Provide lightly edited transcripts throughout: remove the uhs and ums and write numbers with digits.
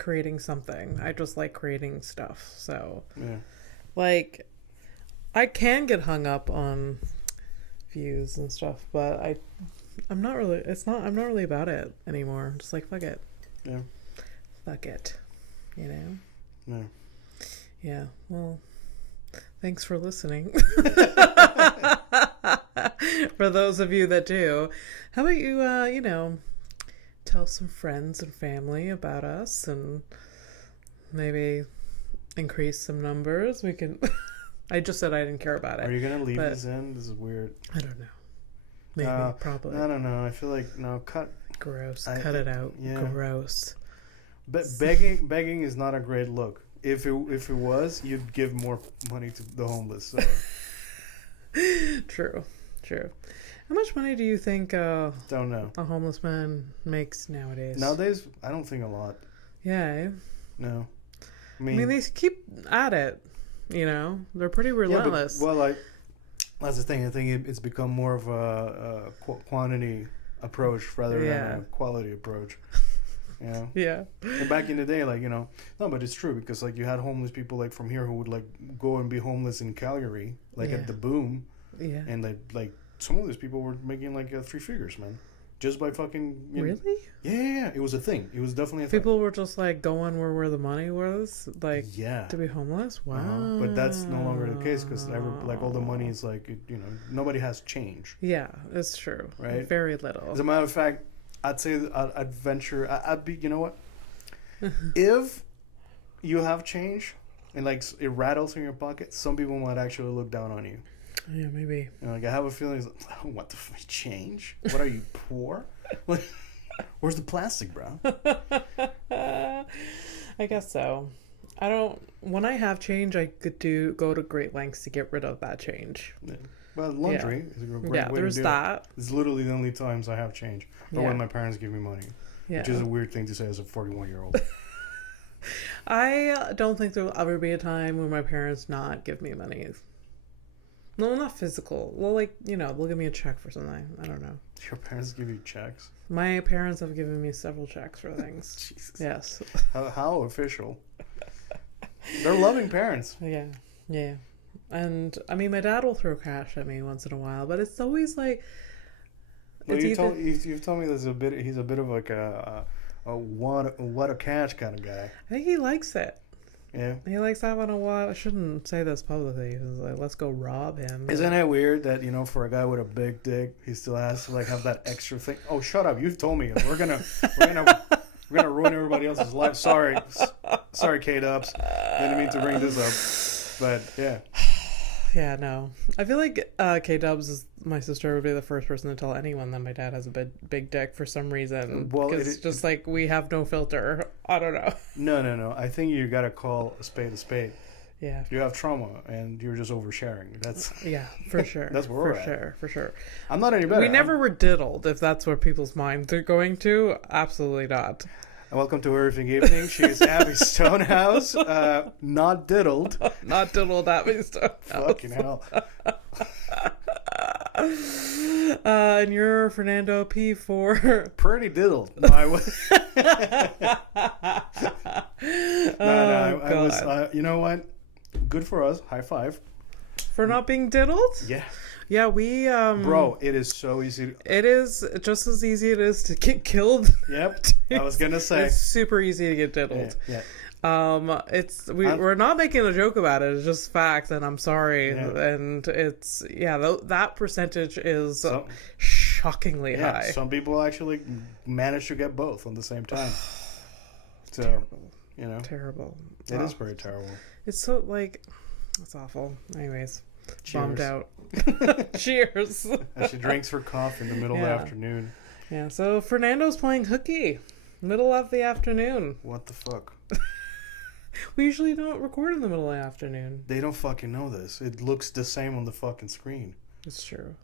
creating something. I just like creating stuff. So, Yeah. like, I can get hung up on views and stuff, but I'm not really. I'm not really about it anymore. I'm just like, fuck it. Yeah. Fuck it. You know. No. Yeah. Well, thanks for listening. For those of you that do, how about you? Tell some friends and family about us, and maybe increase some numbers. We can. I just said I didn't care about it. Are you gonna leave this in? This is weird. I don't know. Maybe, probably. I don't know. I feel like cut. Gross. Cut it out. Yeah. Gross. But begging is not a great look. If it was, you'd give more money to the homeless. So. True. How much money do you think don't know a homeless man makes nowadays? Nowadays, I don't think a lot. Yeah. No. I mean, they keep at it. You know, they're pretty relentless. Yeah, but, that's the thing. I think it's become more of a quantity approach rather than a quality approach. You know? Yeah. And back in the day, no, but it's true because you had homeless people from here who would go and be homeless in Calgary, at the Boom. Yeah. And some of those people were making 3 figures, man. Just by fucking... Really? Yeah. It was a thing. It was definitely a thing. People were just going where the money was? To be homeless? Wow. Uh-huh. But that's no longer the case because all the money is nobody has change. Yeah, it's true. Right? Very little. As a matter of fact, I'd say I'd venture... I'd be... You know what? If you have change and it rattles in your pocket, some people might actually look down on you. Yeah, maybe. I have a feeling what the change? What are you, poor? Where's the plastic, bro? I guess so. When I have change, I could go to great lengths to get rid of that change. Yeah. Well, laundry is a great way there's to do that. It's literally the only times I have change. Or when my parents give me money. Yeah. Which is a weird thing to say as a 41-year-old. I don't think there will ever be a time when my parents not give me money. No, not physical. Well, they'll give me a check for something. I don't know. Your parents give you checks? My parents have given me several checks for things. Jesus. Yes. How official. They're loving parents. Yeah. And, my dad will throw cash at me once in a while, but it's always Well, you've told me he's a bit of a what a cash kind of guy. I think he likes it. Yeah. He likes having a while. I shouldn't say this publicly. He's let's go rob him. Isn't it weird that, for a guy with a big dick, he still has to have that extra thing? Oh, shut up. You've told me. We're gonna ruin everybody else's life. Sorry, K-Dubs. Didn't mean to bring this up. But yeah. Yeah, no. I feel like K-Dubs, my sister, would be the first person to tell anyone that my dad has a big dick for some reason. Well, it's just we have no filter. I don't know. No. I think you gotta call a spade a spade. Yeah. You have trauma and you're just oversharing. That's yeah, for sure. That's where we're at. For sure. I'm not any better. We never were diddled, if that's where people's minds are going to. Absolutely not. Welcome to Everything Evening. She's Abby Stonehouse. Not diddled. Not diddled, Abby Stonehouse. Fucking hell. And you're Fernando P for... Pretty diddled. No, I was... I was... you know what? Good for us. High five. For not being diddled? Yeah. Yeah, we... Bro, it is so easy. It is just as easy it is to get killed. Yep. I was going to say. It's super easy to get diddled. Yeah. We're not making a joke about it. It's just fact, and I'm sorry. Yeah. And it's... Yeah, that percentage is shockingly high. Some people actually manage to get both on the same time. So, terrible. Terrible. It is pretty terrible. It's so, it's awful. Anyways. Cheers. Bummed out. Cheers. As she drinks her coffee in the middle of the afternoon. Yeah, so Fernando's playing hooky. Middle of the afternoon. What the fuck? We usually don't record in the middle of the afternoon. They don't fucking know this. It looks the same on the fucking screen. It's true.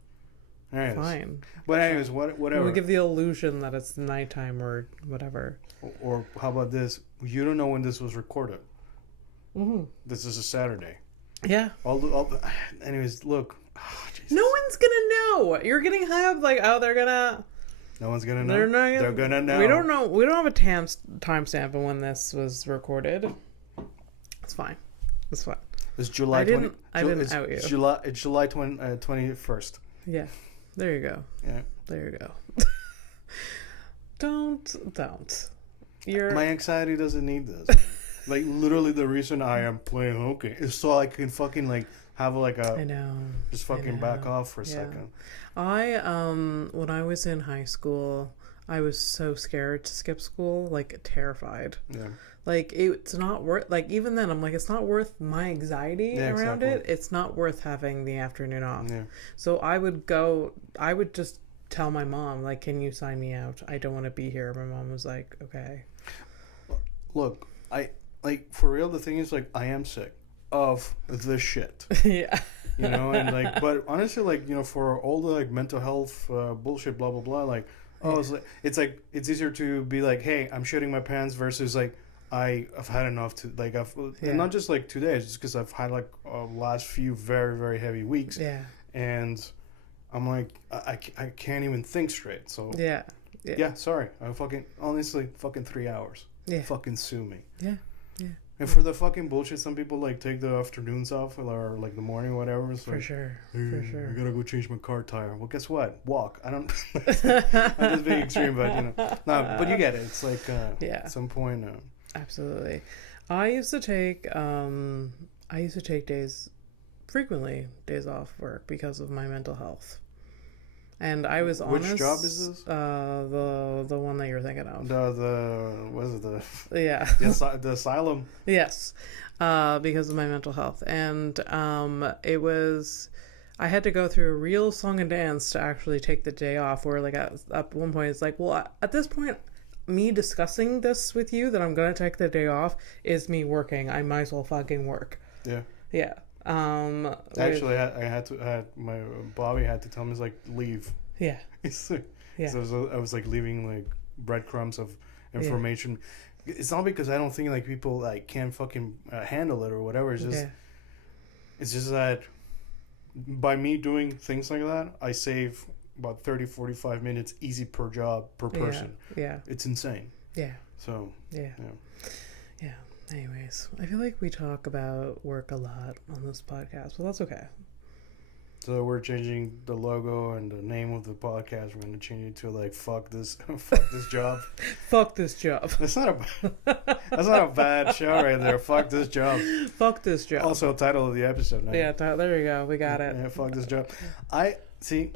Anyways. Fine. But anyways, whatever. We give the illusion that it's nighttime or whatever. Or how about this? You don't know when this was recorded. Mm-hmm. This is a Saturday. Yeah. Anyways, look. No one's gonna know. You're getting high up they're gonna... No one's gonna know. They're gonna know. We don't know. We don't have a timestamp of when this was recorded. It's fine. It's fine. It's July. I didn't out you. It's July 21st. Yeah. There you go. Yeah. There you go. Don't. My anxiety doesn't need this. Like, literally the reason I am playing hockey is so I can fucking, like, have, like, I know. Just fucking back off for a second. When I was in high school, I was so scared to skip school, like, terrified. Yeah. Like, it's not worth, like, even then, I'm like, it's not worth my anxiety around it. It's not worth having the afternoon off. Yeah. So I would just tell my mom, like, can you sign me out? I don't want to be here. My mom was like, okay. Look, for real, the thing is, like, I am sick of this shit. Yeah. You know, and, like, but honestly, like, you know, for all the, like, mental health bullshit, blah, blah, blah, like, it's easier to be like, hey, I'm shitting my pants versus, like, I've had enough to, like, and not just, like, 2 days, just because I've had, like, last few very, very heavy weeks. Yeah. And I'm like, I can't even think straight. So, yeah, sorry. Honestly, fucking 3 hours. Yeah. Fucking sue me. Yeah. Yeah. And for the fucking bullshit, some people, like, take the afternoons off or, like, the morning or whatever. It's For like, sure. hey, For sure. I gotta go change my car tire. Well, guess what? Walk. I don't... I'm just being extreme, but, you know. No, but you get it. It's like, at some point... Absolutely. I used to take days off work because of my mental health. And I was honest. Which job is this? The one that you're thinking of. What is it? Yeah. The asylum. Yes. Because of my mental health. And I had to go through a real song and dance to actually take the day off, where, like, at one point it's like, well, at this point, me discussing this with you that I'm gonna take the day off is me working. I might as well fucking work. Yeah. Yeah. Actually, my Bobby had to tell me, he's like, leave. Yeah. Yeah. So I was like leaving, like, breadcrumbs of information. Yeah. It's not because I don't think, like, people, like, can't fucking handle it or whatever. It's just that by me doing things like that, I save about 30-45 minutes easy per job per person. Yeah. It's insane. Yeah. So yeah. Anyways, I feel like we talk about work a lot on this podcast, but that's okay. So we're changing the logo and the name of the podcast. We're gonna change it to, like, fuck this job. Fuck this job. That's not a bad show right there. Fuck this job. Fuck this job. Also, title of the episode. Now. Yeah, there you go. We got it. Yeah, fuck this job. I see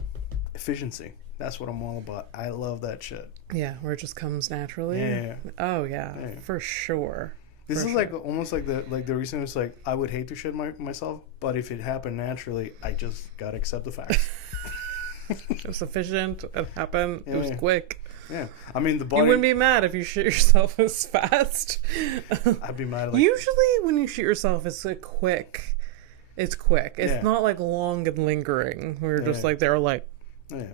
efficiency. That's what I'm all about. I love that shit. Yeah, where it just comes naturally. Yeah. Oh yeah, for sure. This is like almost like the reason it's like I would hate to shit myself, but if it happened naturally, I just gotta accept the facts. It was efficient. It happened. It was quick. Yeah, I mean the body. You wouldn't be mad if you shit yourself as fast. I'd be mad. Usually, when you shit yourself, it's like quick. It's quick. It's not like long and lingering. We're just like they're like. Yeah.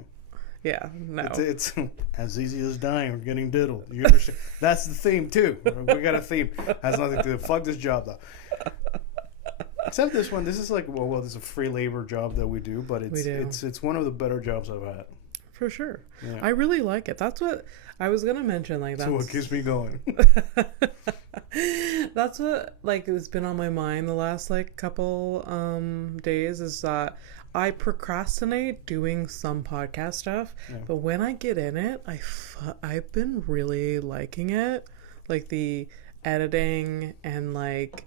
Yeah, no. It's as easy as dying or getting diddled. You understand? That's the theme too. We got a theme. Has nothing to do. Fuck this job though. Except this one. This is like well, this is a free labor job that we do, but it's one of the better jobs I've had. For sure. Yeah. I really like it. That's what I was gonna mention. Like that's what keeps me going. That's what like has been on my mind the last like couple days is that I procrastinate doing some podcast stuff, but when I get in it, I've been really liking it, like the editing and like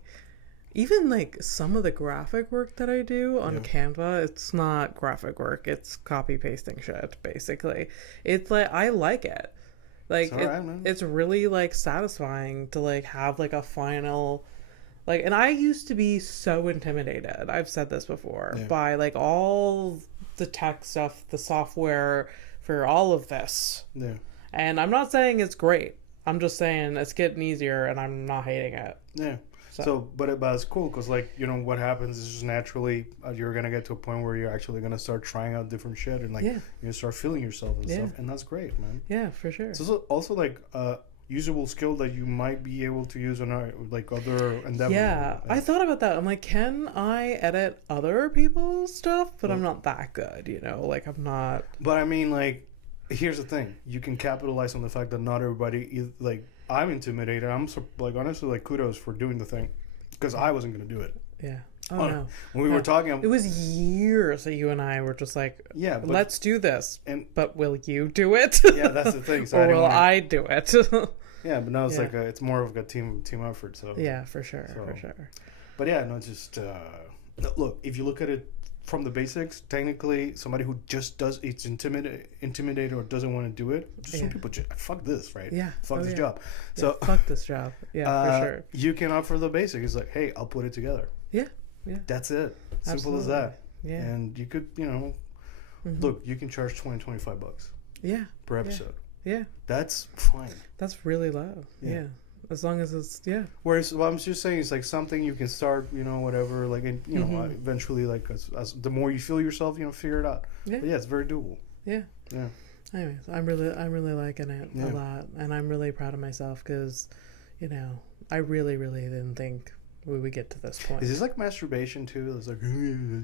even like some of the graphic work that I do on Canva. It's not graphic work; it's copy pasting shit. Basically, it's like I like it. Like it's really like satisfying to like have like a final. Like, and I used to be so intimidated, I've said this before, by like all the tech stuff, the software for all of this. Yeah. And I'm not saying it's great. I'm just saying it's getting easier and I'm not hating it. Yeah. But it's cool because, like, you know, what happens is just naturally you're going to get to a point where you're actually going to start trying out different shit and, like, you start feeling yourself and stuff. And that's great, man. Yeah, for sure. It's also like, usable skill that you might be able to use on like other endeavors. Yeah, I thought about that. I'm like, can I edit other people's stuff? But I'm not that good, you know. Like I'm not. But I mean, like, here's the thing: you can capitalize on the fact that not everybody like. I'm intimidated. I'm like honestly like kudos for doing the thing, because I wasn't gonna do it. Yeah. Oh no. When we were talking, it was years that you and I were just like, yeah, but, let's do this. And but will you do it? Yeah, that's the thing. So or will I do it? Yeah, but now it's like it's more of a team effort. So yeah, for sure, for sure. But yeah, no, just look. If you look at it from the basics, technically, somebody who just does it's intimidated or doesn't want to do it. Some people just fuck this, right? Yeah, fuck this job. Yeah, so fuck this job. Yeah, for sure. You can opt for the basic. It's like, hey, I'll put it together. Yeah, yeah. That's it. Simple Absolutely. as that. Yeah. And you could, look, you can charge $25. Yeah. Per episode. Yeah. That's fine. That's really low. Yeah. As long as it's Whereas what I'm just saying is like something you can start, whatever, like, and eventually, like, as the more you feel yourself, figure it out. Yeah. But yeah, it's very doable. Yeah. Yeah. Anyways, I'm really liking it a lot, and I'm really proud of myself because, I really didn't think we would get to this point. Is this like masturbation too? It's like,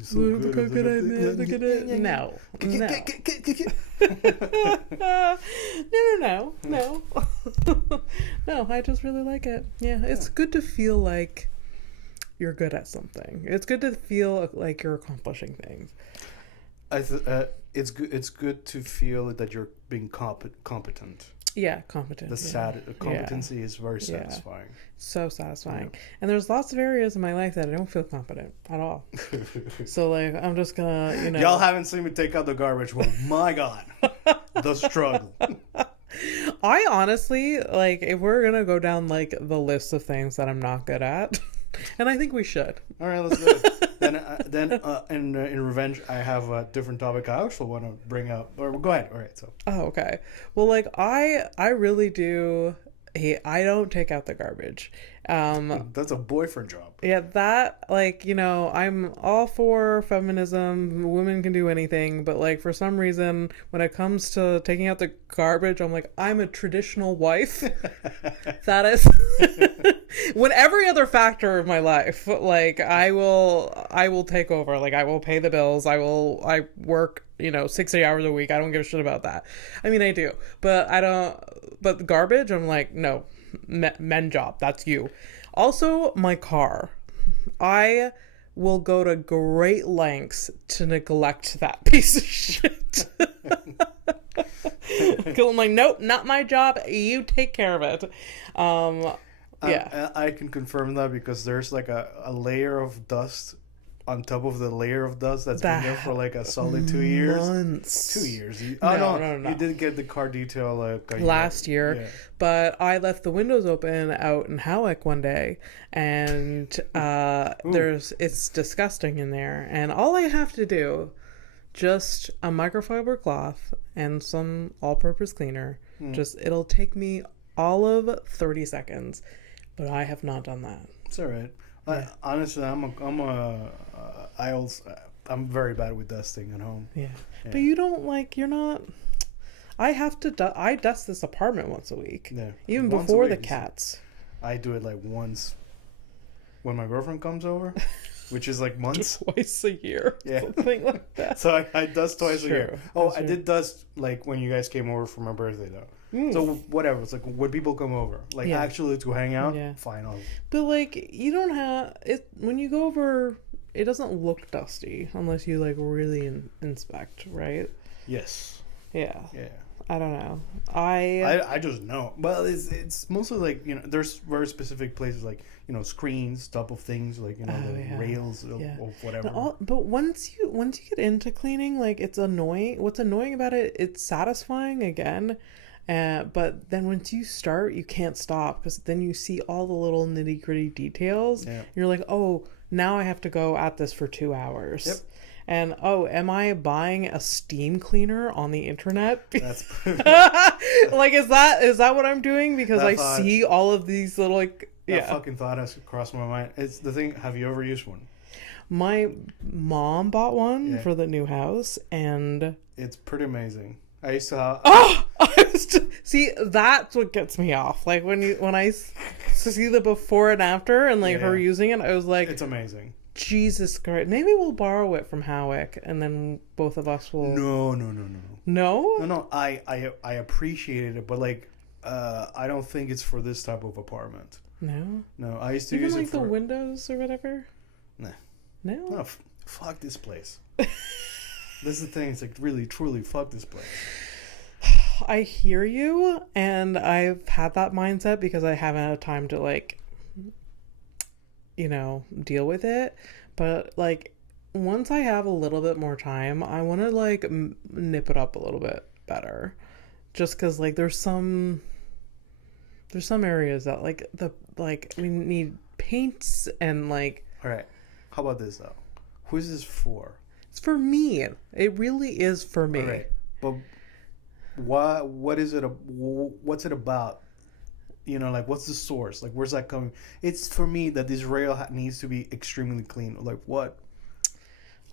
so look how good I made. Look at it. No. No. No, I just really like it. Yeah, it's good to feel like you're good at something. It's good to feel like you're accomplishing things. It's good to feel that you're being competent. Yeah, competent. Competency is very satisfying. So satisfying. Yeah. And there's lots of areas in my life that I don't feel competent at all. So like I'm just gonna, Y'all haven't seen me take out the garbage. Well, my God, the struggle. I honestly like if we're gonna go down like the list of things that I'm not good at, and I think we should. All right, let's do it. Then in revenge, I have a different topic I also want to bring up. Or go ahead. All right. So. Oh, okay. Well, like I really do. I don't take out the garbage. That's a boyfriend job. Yeah, that like I'm all for feminism. Women can do anything, but like for some reason, when it comes to taking out the garbage, I'm like I'm a traditional wife. That is when every other factor of my life, like I will take over. Like I will pay the bills. I work 60 hours a week. I don't give a shit about that. I mean, I do, but I don't. But the garbage, I'm like, no, men job. That's you. Also, my car. I will go to great lengths to neglect that piece of shit. I'm like, nope, not my job. You take care of it. Yeah. I can confirm that because there's like a layer of dust on top of the layer of dust that's been there for like a solid 2 years. Months. 2 years. No. You did get the car detail like last year. Yeah. But I left the windows open out in Howick one day, and it's disgusting in there. And all I have to do, just a microfiber cloth and some all-purpose cleaner. It'll take me all of 30 seconds, but I have not done that. It's all right. Yeah. Honestly, I'm very bad with dusting at home. Yeah. But you don't you're not. I have to. I dust this apartment once a week. Yeah. Even once before the cats. I do it like once when my girlfriend comes over, which is like months. Twice a year. Yeah. Something like that. So I dust twice a year. Oh, I did dust like when you guys came over for my birthday though. So whatever, it's like when people come over, like actually to hang out, fine. But like you don't have it when you go over. It doesn't look dusty unless you like really inspect, right? Yes. Yeah. Yeah. I don't know. I just know. Well, it's mostly like there's very specific places like screens, top of things like the rails or whatever. But once you get into cleaning, like it's annoying. What's annoying about it? It's satisfying again. But then once you start, you can't stop because then you see all the little nitty gritty details. Yeah. You're like, oh, now I have to go at this for 2 hours. Yep. And am I buying a steam cleaner on the internet? That's like is that what I'm doing? Because I see all of these little that fucking thought has crossed my mind. It's the thing. Have you ever used one? My mom bought one for the new house, and it's pretty amazing. I used to have. See, that's what gets me off. Like when I see the before and after, and her using it, I was like, it's amazing. Jesus Christ! Maybe we'll borrow it from Howick, and then both of us will. No. No? No. I appreciate it, but like, I don't think it's for this type of apartment. No? No, I used to Even use like it for the windows or whatever? Nah. No? No, fuck this place. This is the thing. It's like really, truly, fuck this place. I hear you, and I've had that mindset because I haven't had time to like, deal with it. But like, once I have a little bit more time, I want to like nip it up a little bit better, just because like there's some areas that we need paints and like. All right, how about this though? Who is this for? It's for me. It really is for me. All right, but what is it? What's it about? Like, what's the source? Like, where's that coming? It's for me that this rail needs to be extremely clean. Like, what?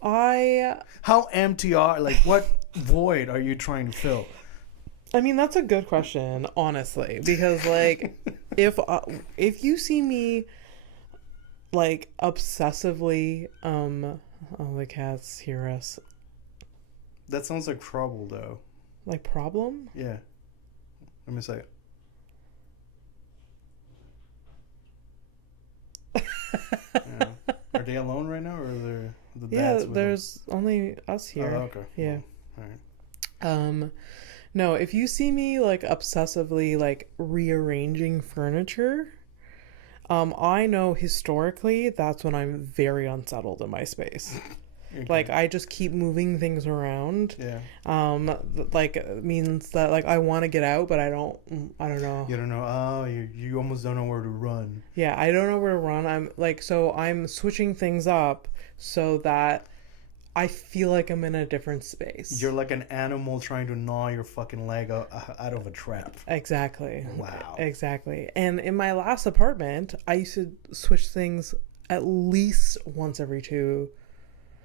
How empty what void are you trying to fill? I mean, that's a good question, honestly, because like, if you see me like obsessively, oh, the cats hear us. That sounds like trouble, though. Like problem? Yeah. Let me say it. Yeah. Are they alone right now, or are there the dads with there's only us here. Oh, okay. Yeah. All right. No, if you see me like obsessively like rearranging furniture, I know historically that's when I'm very unsettled in my space. Okay. Like, I just keep moving things around. Yeah. Like, means that like I want to get out, but I don't know. You don't know. Oh, you almost don't know where to run. Yeah, I don't know where to run. I'm switching things up so that I feel like I'm in a different space. You're like an animal trying to gnaw your fucking leg out of a trap. Exactly. Wow. Exactly. And in my last apartment, I used to switch things at least once every 2.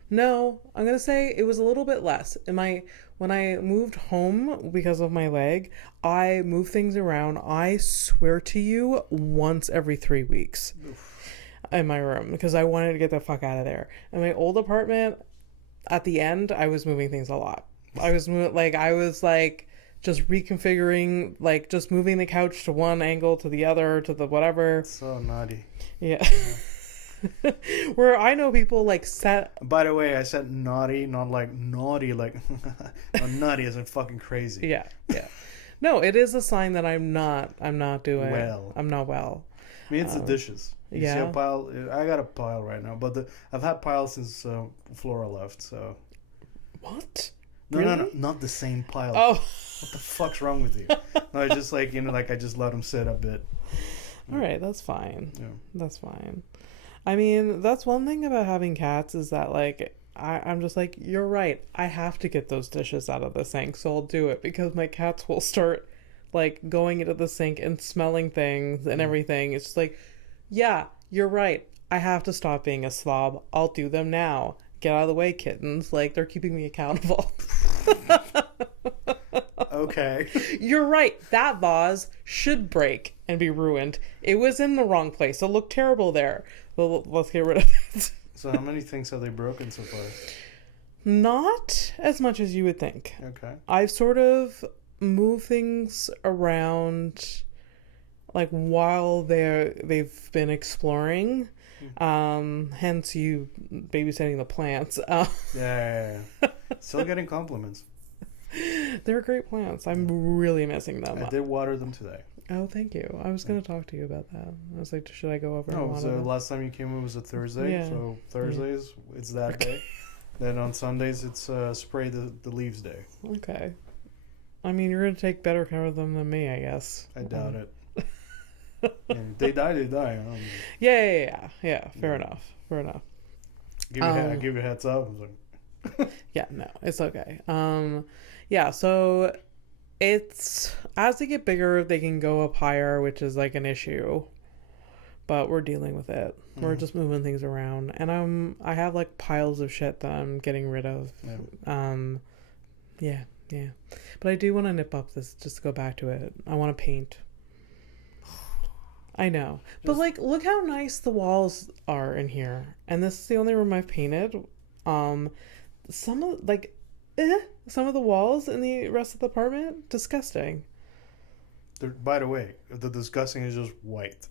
No, I'm going to say it was a little bit less. When I moved home because of my leg, I moved things around, I swear to you, once every 3 weeks. Oof. In my room because I wanted to get the fuck out of there. In my old apartment, at the end, I was moving things a lot. I was just reconfiguring, like just moving the couch to one angle to the other to the whatever. So naughty. Yeah. Where I know people like set. By the way, I said naughty, not like naughty, like not nutty as in fucking crazy. Yeah. No, it is a sign that I'm not doing well. I'm not well. I mean, it's the dishes. You see a pile? I got a pile right now, but I've had piles since Flora left. So. What? No, really? No, not the same pile. Oh. What the fuck's wrong with you? No, I just like I just let them sit a bit. All right, that's fine. Yeah. That's fine. I mean, that's one thing about having cats is that like I'm just like, you're right. I have to get those dishes out of the sink, so I'll do it because my cats will start like going into the sink and smelling things and everything. It's just like, yeah, you're right. I have to stop being a slob. I'll do them now. Get out of the way, kittens. Like, they're keeping me accountable. Okay. You're right. That vase should break and be ruined. It was in the wrong place. It looked terrible there. Well, let's get rid of it. So how many things have they broken so far? Not as much as you would think. Okay. I've sort of moved things around like while they've been exploring. Hence you babysitting the plants. Yeah. Still getting compliments. They're great plants. I'm really missing them. I did water them today. Oh, thank you. I was going to talk to you about that. I was like, should I go over? No, so last time you came, it was a Thursday. Yeah. So Thursdays, it's that day. Then on Sundays, it's spray the leaves day. Okay. I mean, you're going to take better care of them than me, I guess. I doubt it. Yeah, they die. Yeah. Fair enough. Give you a heads up. Yeah, no, it's okay. Yeah, so it's as they get bigger, they can go up higher, which is like an issue. But we're dealing with it. Mm. We're just moving things around, and I have like piles of shit that I'm getting rid of. Yeah. Yeah. But I do want to nip up this, just to go back to it. I want to paint. I know. But like, look how nice the walls are in here. And this is the only room I've painted. Some of like Some of the walls in the rest of the apartment, disgusting. By the way, the disgusting is just white.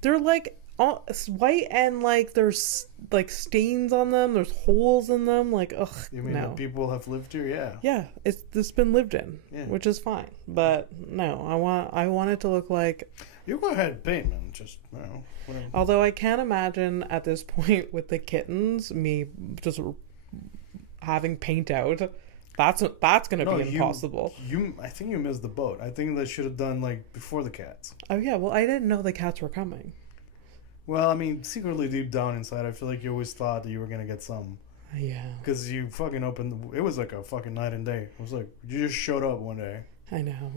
They're like all it's white and like there's like stains on them. There's holes in them. Like, ugh, You mean no. that people have lived here? Yeah. Yeah, it's been lived in, Yeah. which is fine. But no, I want it to look like. You go ahead and paint, man. Just, whatever. Although I can't imagine at this point with the kittens, me just having paint out. That's gonna be impossible. I think you missed the boat. I think they should have done like before the cats. Oh yeah, well I didn't know the cats were coming. Well, I mean, secretly deep down inside, I feel like you always thought that you were gonna get some. Yeah. Because you fucking opened. It was like a fucking night and day. It was like you just showed up one day. I know.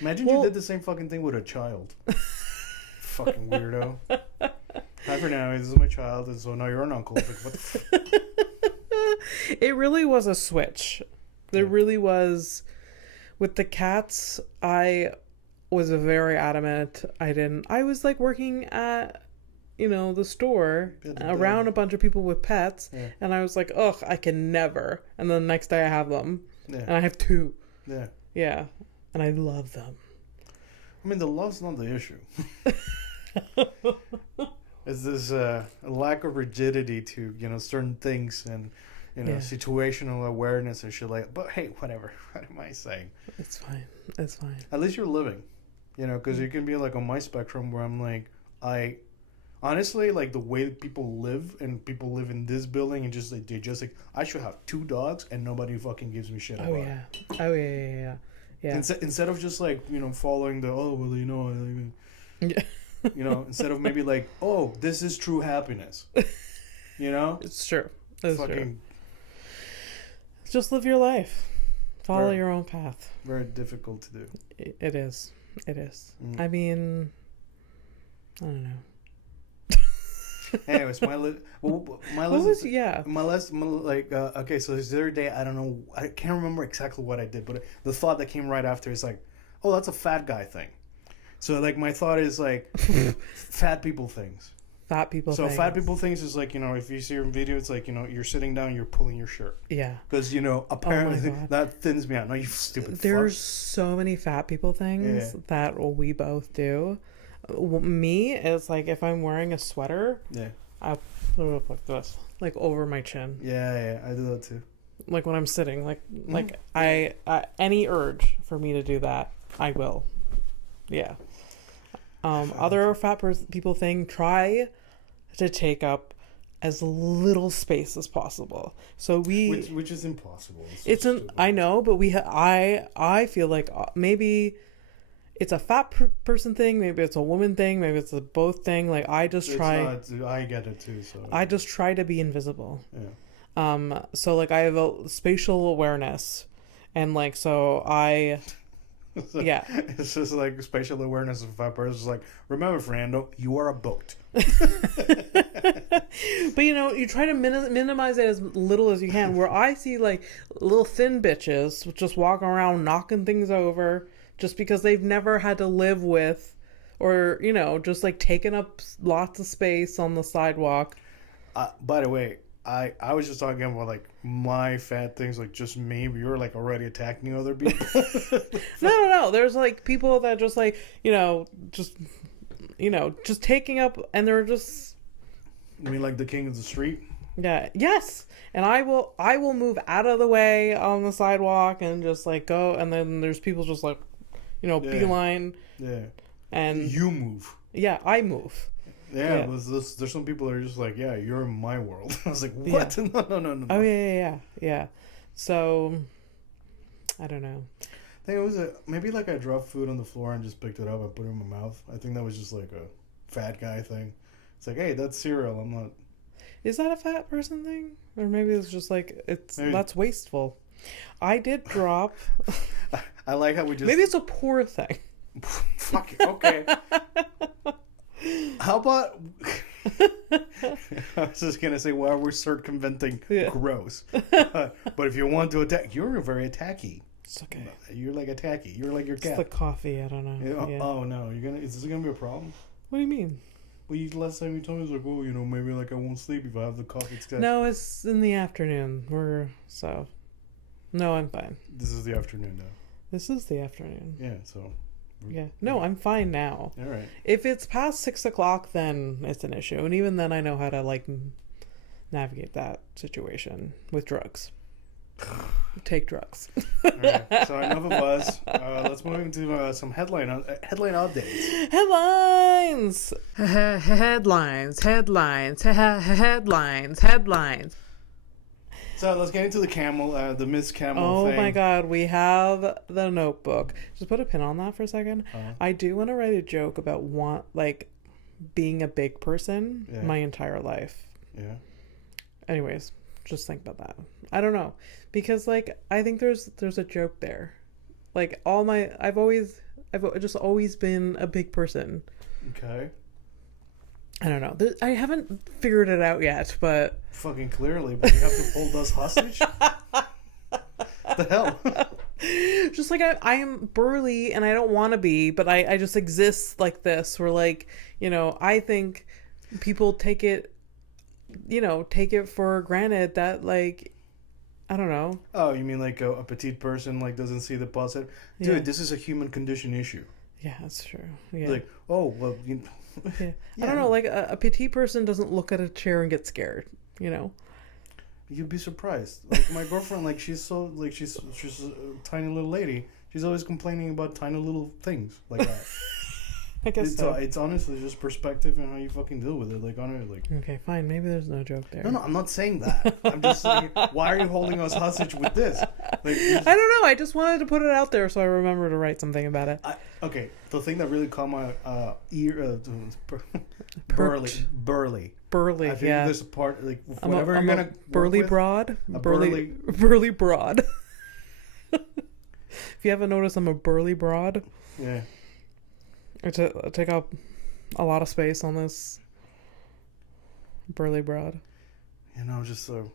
Imagine you did the same fucking thing with a child. Fucking weirdo. Hi Fernando, this is my child, and so now you're an uncle. It's like, what the It really was a switch. There really was. With the cats, I was very adamant. I was like working at, the store around a bunch of people with pets. Yeah. And I was like, ugh, I can never. And then the next day I have them. Yeah. And I have 2. Yeah. Yeah. And I love them. I mean, the love's not the issue. It's this lack of rigidity to, certain things and, situational awareness and shit like. But hey, whatever. What am I saying? It's fine. At least you're living, because you can be like on my spectrum where I'm like, honestly, like the way people live and people live in this building and just like, I should have 2 dogs and nobody fucking gives me shit about it. Oh yeah. Yeah. Instead of just like, following the, instead of maybe like, oh, this is true happiness. It's true. It's fucking true. Just live your life. Follow Very- your own path. very difficult to do. It is. Mm. I mean, I don't know. Anyways, my list. Okay, so this other day, I don't know, I can't remember exactly what I did, but the thought that came right after is like, oh, that's a fat guy thing. So like my thought is like, fat people things. Fat people So things. fat people things is like, if you see your video, it's like, you're sitting down, you're pulling your shirt. Yeah. Because, apparently God. that thins me out. No, you stupid There's fuck. so many fat people things that we both do. Me, it's like if I'm wearing a sweater, Yeah. I put it up like this, like over my chin. Yeah, I do that too. Like when I'm sitting, I any urge for me to do that, I will. Yeah. Other fat people thing, try to take up as little space as possible. So which is impossible. I know, but I feel like maybe it's a fat person thing, maybe it's a woman thing, maybe it's a both thing. Like I just try. I get it too. So I just try to be invisible. Yeah. So like I have a spatial awareness, and like so I. So yeah. It's just like spatial awareness of a fat person. It's like, remember, Fernando, you are a boat. But you try to minimize it as little as you can. Where I see like little thin bitches just walking around knocking things over just because they've never had to live with, or just like taking up lots of space on the sidewalk. By the way, I was just talking about like my fat things, like just me. But you're like already attacking other people. No. There's like people that just like just taking up, and they're just. I mean, like the king of the street. Yeah. Yes. And I will move out of the way on the sidewalk and just like go, and then there's people just like, beeline. Yeah. And you move. Yeah, I move. Yeah. There's some people that are just like, yeah, you're in my world. I was like, what? Yeah. No. Oh yeah. So, I don't know. I think it was maybe like I dropped food on the floor and just picked it up and put it in my mouth. I think that was just like a fat guy thing. It's like, hey, that's cereal. I'm not. Is that a fat person thing? Or maybe it's just like, maybe. That's wasteful. I did drop. I like how we just. Maybe it's a poor thing. Fuck it. Okay. How about. I was just going to say, well, we're circumventing gross. But if you want to attack, you're very attacky. It's okay. You're like attacky. You're like your cat. It's the coffee. I don't know. Yeah. Oh, no. Is this going to be a problem? What do you mean? Well, last time you told me, it was like, oh, maybe like I won't sleep if I have the coffee. No, it's in the afternoon. No, I'm fine. This is the afternoon now. This is the afternoon. Yeah, so. Yeah. No, I'm fine now. All right. If it's past 6 o'clock, then it's an issue. And even then, I know how to, like, navigate that situation with drugs. Take drugs. All right. So enough of us. Let's move into some headline updates. Headlines! Headlines. So let's get into the Miss Camel thing. Oh my god, we have the Notebook. Just put a pin on that for a second. I do want to write a joke about being a big person my entire life. Yeah. Anyways, just think about that. I don't know. Because, like, I think there's a joke there. Like, I've just always been a big person. Okay. I don't know. I haven't figured it out yet, but... Fucking clearly, but you have to hold us hostage? The hell? Just like I am burly and I don't want to be, but I just exist like this. Where, like, you know, I think people take it for granted that, like, I don't know. Oh, you mean like a petite person, like, doesn't see the positive? Dude, this is a human condition issue. Yeah, that's true. Yeah. Like, oh, well, you yeah. I don't know, like a petite person doesn't look at a chair and get scared, you know? You'd be surprised. Like, my girlfriend, like, she's a tiny little lady. She's always complaining about tiny little things like that. I guess so. It's honestly just perspective and how you fucking deal with it. Like, honestly. Okay, fine. Maybe there's no joke there. No, I'm not saying that. I'm just saying, why are you holding us hostage with this? Like, I don't know. I just wanted to put it out there so I remember to write something about it. Okay, the thing that really caught my ear, burly. Burly, I think there's a part, like, whatever you're gonna burly with, broad. Burly broad. If you haven't noticed, I'm a burly broad. Yeah. I take up a lot of space on this burly broad. You know, just so.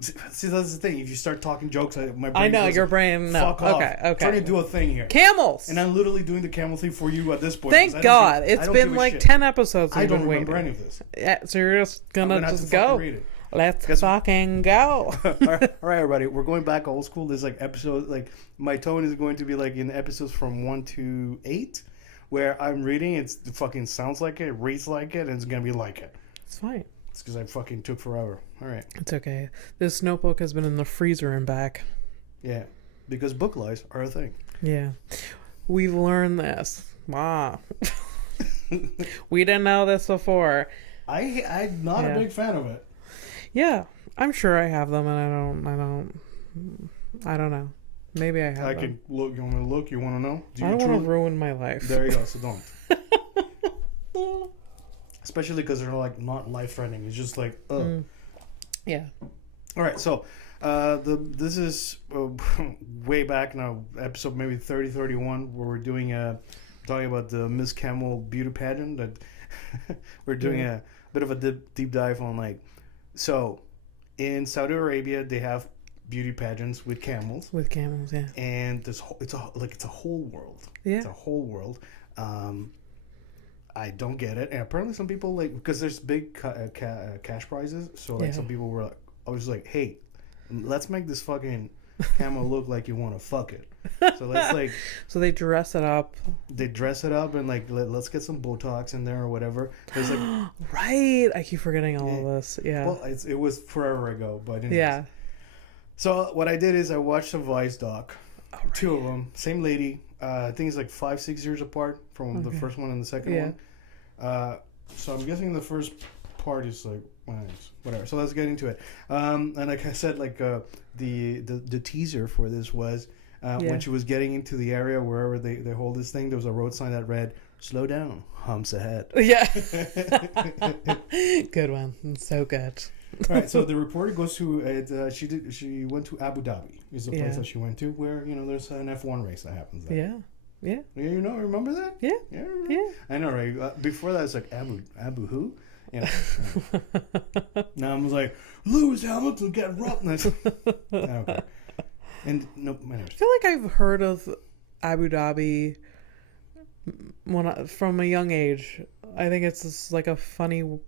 See, that's the thing. If you start talking jokes, my brain I know goes, your brain. No, fuck off. Okay. Trying to do a thing here. Camels. And I'm literally doing the camel thing for you at this point. Thank God, it's been like 10 episodes. I don't remember any of this. Yeah, so you're just gonna just go. Let's fucking go. All right, everybody. We're going back old school. There's like episodes. Like, my tone is going to be like in episodes from 1 to 8. Where I'm reading, it fucking sounds like it, reads like it, and it's gonna be like it. It's fine. It's because I fucking took forever. All right. It's okay. This notebook has been in the freezer and back. Yeah, because book lies are a thing. Yeah, we've learned this. Wow. We didn't know this before. I'm not a big fan of it. Yeah, I'm sure I have them, and I don't know. Maybe I have them. Can look. You want to look? You want to know? I don't want to ruin my life. There you go. So don't. Especially because they're like not life-threatening. It's just like, Yeah. All right. So, this is way back now, episode maybe 30, 31, where we're doing talking about the Miss Camel Beauty Pageant. That we're doing a bit of a deep dive on, like, so in Saudi Arabia they have beauty pageants with camels. Yeah. And it's a whole world. Yeah. It's a whole world. I don't get it. And apparently some people, like, because there's big cash prizes. So, like, some people were like, I was like, hey, let's make this fucking camel look like you want to fuck it. So let's, like... So they dress it up. They dress it up and, like, let's get some Botox in there or whatever. There's, like... Right. I keep forgetting all of this. Yeah. Well, it was forever ago, but anyways. Yeah. So what I did is I watched a Vice doc, two of them, same lady. I think it's like 5-6 years apart from the first one and the second one. So I'm guessing the first part is like whatever. So let's get into it. And like I said, like the teaser for this was when she was getting into the area wherever they hold this thing. There was a road sign that read "Slow down, humps ahead." Yeah. Good one. So good. All right, so the reporter goes to she went to Abu Dhabi. Is the place that she went to where there's an F1 race that happens there. Yeah. Remember that? Yeah. I know, right? Before that, it's like Abu who? Now I'm like, Lewis Hamilton get robbed. Okay. And no, I feel like I've heard of Abu Dhabi from a young age. I think it's just like a funny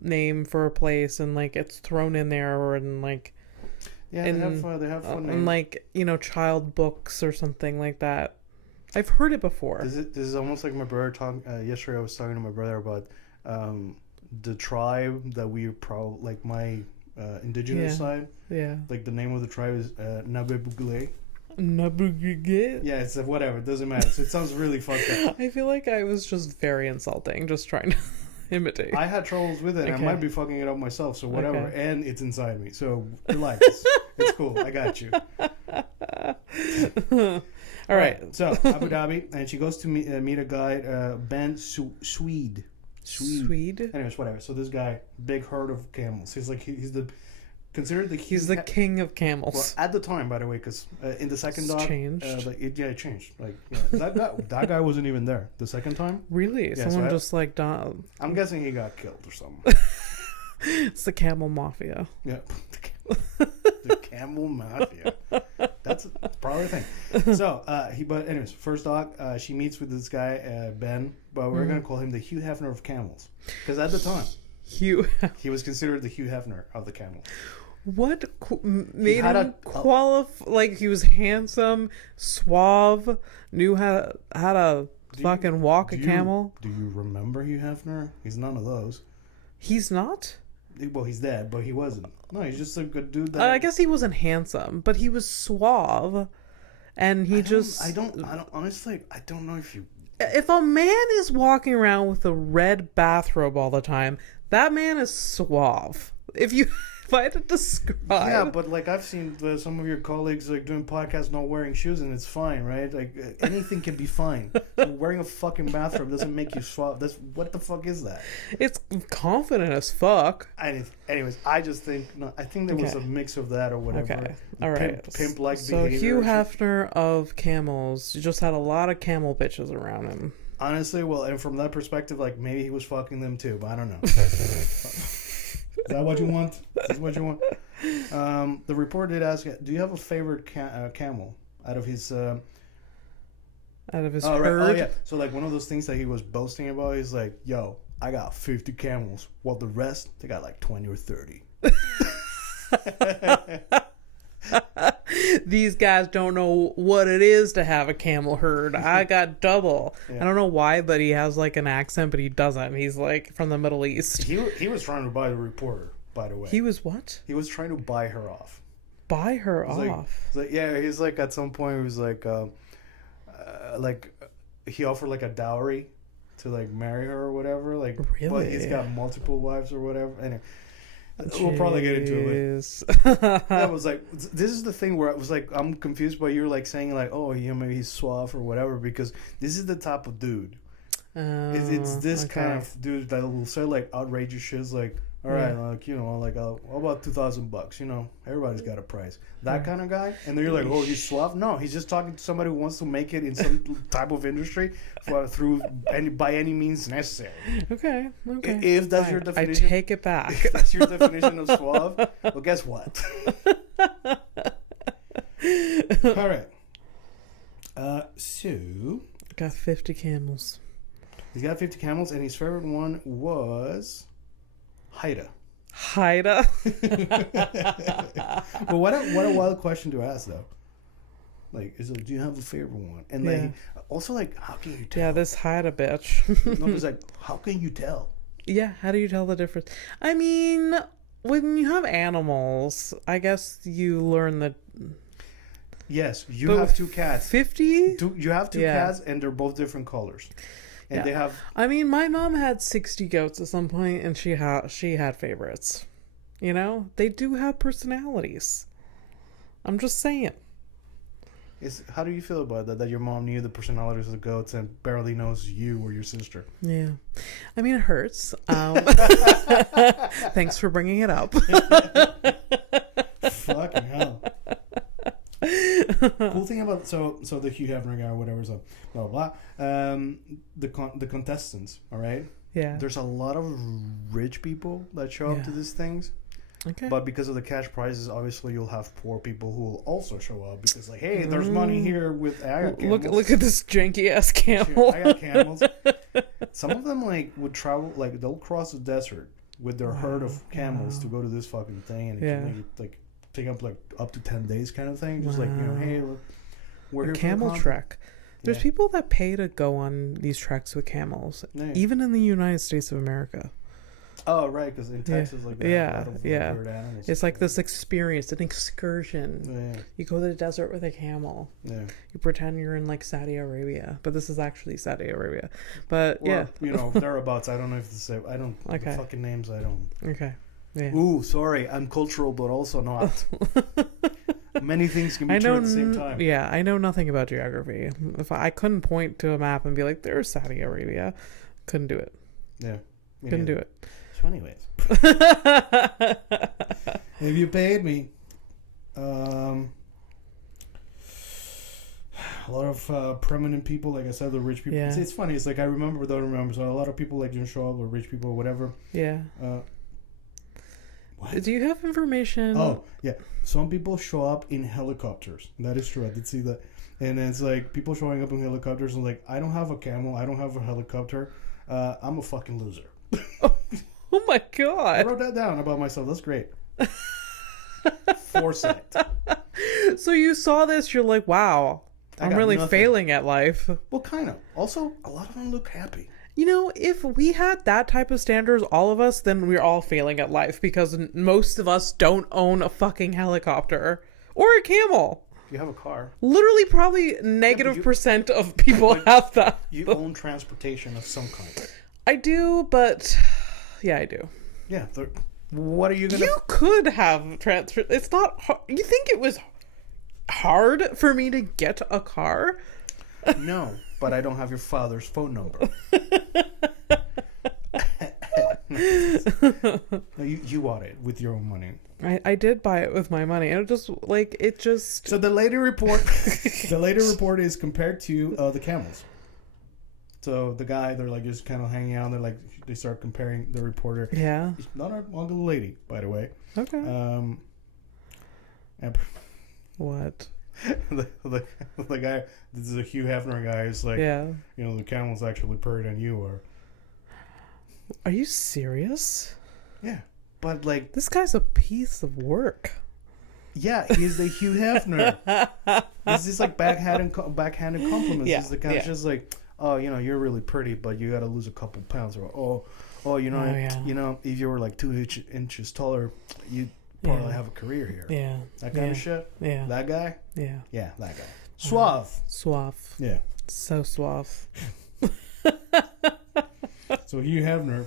name for a place, and like it's thrown in there, or in like Yeah, they have fun in names. like, child books or something like that. I've heard it before. This is almost like my brother talking. Yesterday, I was talking to my brother about the tribe that we like my indigenous side. Yeah. Like the name of the tribe is Nabebugle. Nabugiget? Yeah, it's whatever. It doesn't matter. So it sounds really fucked up. I feel like I was just very insulting, just trying to imitate. I had troubles with it. Okay. I might be fucking it up myself. So whatever. Okay. And it's inside me. So relax. It's cool. I got you. All right. So Abu Dhabi, and she goes to meet a guy, Ben Swede. Swede. Anyways, whatever. So this guy, big herd of camels. He's like he's the considered the He's the king of camels. Well, at the time, by the way, because in the second dog, changed. It changed. Like that guy wasn't even there the second time. Really? Yeah, Someone so just like died. I'm guessing he got killed or something. It's the camel mafia. Yeah, the camel mafia. That's probably a thing. So but anyways, first dog, she meets with this guy Ben, but we're gonna call him the Hugh Hefner of camels, because at the time he was considered the Hugh Hefner of the camel. What made him qualify? Like, he was handsome, suave, knew how to fucking walk a camel. Do you remember Hugh Hefner? He's none of those. He's not? Well, he's dead, but he wasn't. No, he's just a good dude. I guess he wasn't handsome, but he was suave, and I don't honestly. I don't know if you. If a man is walking around with a red bathrobe all the time, that man is suave. If I had to describe... Yeah, but like I've seen some of your colleagues like doing podcasts not wearing shoes, and it's fine, right? Like anything can be fine. So wearing a fucking bathrobe doesn't make you suave. What the fuck is that? It's confident as fuck. Anyways, I just think I think there was a mix of that or whatever. Okay, all right. Pimp-like So behavior. Hugh Hefner of camels just had a lot of camel bitches around him. Honestly, well, and from that perspective, like maybe he was fucking them too, but I don't know. Is that what you want? Is what you want? The reporter did ask, do you have a favorite camel out of his... out of his herd? herd? Oh, yeah. So, like, one of those things that he was boasting about, he's like, yo, I got 50 camels, while the rest, they got like 20 or 30. These guys don't know what it is to have a camel herd. I got double. Yeah. I don't know why, but he has like an accent, but he doesn't. He's like from the Middle East. He was trying to buy the reporter, by the way. He was what? He was trying to buy her off. Buy her off? Yeah, he's like at some point he was like he offered like a dowry to like marry her or whatever. Like, really? But he's got multiple wives or whatever. Anyway. We'll probably get into it. That was like, this is the thing where I was like, I'm confused by you like saying like, oh, maybe he's suave or whatever, because this is the type of dude. It's this kind of dude that will say like outrageous shit like, all right, like, like, how about $2,000? Everybody's got a price. That kind of guy. And then you're like, oh, he's suave? No, he's just talking to somebody who wants to make it in some type of industry by any means necessary. Okay. If that's your definition. I take it back. If that's your definition of suave, well, guess what? All right. So. Got 50 camels. He's got 50 camels, and his favorite one was... Haida. But what a wild question to ask, though. Like, do you have a favorite one? And like, also like, how can you tell? Yeah, this Haida bitch. No, it's like, how can you tell? Yeah, how do you tell the difference? I mean, when you have animals, I guess you learn that. Yes, you have two cats. 50? You have two cats, and they're both different colors. And they have... I mean, my mom had 60 goats at some point, and she had favorites. They do have personalities. I'm just saying. How do you feel about that your mom knew the personalities of the goats and barely knows you or your sister? Yeah. I mean, it hurts. Thanks for bringing it up. Fucking hell. Cool thing about so the Hugh Hefner guy or whatever, so blah blah blah. The contestants, all right. Yeah. There's a lot of rich people that show up to these things. Okay. But because of the cash prizes, obviously you'll have poor people who will also show up because like, hey, there's money here with I got camels. Look at this janky ass camel. I got camels. Some of them like would travel, like they'll cross the desert with their herd of camels to go to this fucking thing, and it can make like take up like up to 10 days kind of thing. Just like, you know, hey, look, we're here camel for the trek. There's Yeah. people that pay to go on these treks with camels, Yeah. even in the United States of America. Oh, right, because in Texas, like, they have a lot of weird animals. It's like this experience, an excursion. Yeah, You go to the desert with a camel. yeah. You pretend you're in like Saudi Arabia, but this is actually Saudi Arabia. But Well, yeah, you know, thereabouts. I don't know if the same. I don't. Okay. The fucking names, I don't. okay, yeah. Ooh, sorry. I'm cultural, but also not. Many things can be I true know, at the same time. yeah, I know nothing about geography. If I couldn't point to a map and be like, "There's Saudi Arabia," couldn't do it. Yeah. Couldn't do it. So, anyways, if you paid me, a lot of prominent people, like I said, the rich people. Yeah. It's funny. It's like I remember, but don't remember. So a lot of people like didn't show up, or rich people, or whatever. Yeah. What? Do you have information? Oh, yeah. Some people show up in helicopters. That is true. I did see that. And it's like people showing up in helicopters and like, I don't have a camel. I don't have a helicopter. I'm a fucking loser. Oh my I god. wrote that down about myself. That's great. Foresight. So you saw this, you're like, wow, I I'm got really nothing. failing at life. Well, kind of. Also, a lot of them look happy. You know, if we had that type of standards, all of us, then we're all failing at life because most of us don't own a fucking helicopter or a camel. You have a car. Literally, probably negative % of people have that. You own transportation of some kind. I do, but yeah, I do. Yeah. What are you going to... You could have transfer. It's not hard. You think it was hard for me to get a car? No, but I don't have your father's phone number. No, you bought it with your own money. I did buy it with my money, and it just So the later report, is compared to the camels. So the guy, they're like just kind of hanging out. They're like, they start comparing the reporter. yeah. He's not a ugly lady, by the way. Okay. And What? the guy, this is a Hugh Hefner guy. Is like, Yeah. you know, the camel's actually prettier than you are. Are you serious? Yeah, but like, This guy's a piece of work. yeah, he's the Hugh Hefner. He's just like backhanded compliments. Yeah, He's the guy just like, oh, you know, you're really pretty, but you got to lose a couple pounds. Or you know, you know, if you were like 2 inches taller, you'd probably have a career here. Yeah. That kind of shit. Yeah. That guy. Yeah. Yeah, that guy. Suave. Suave. Yeah. So suave. So Hugh Hefner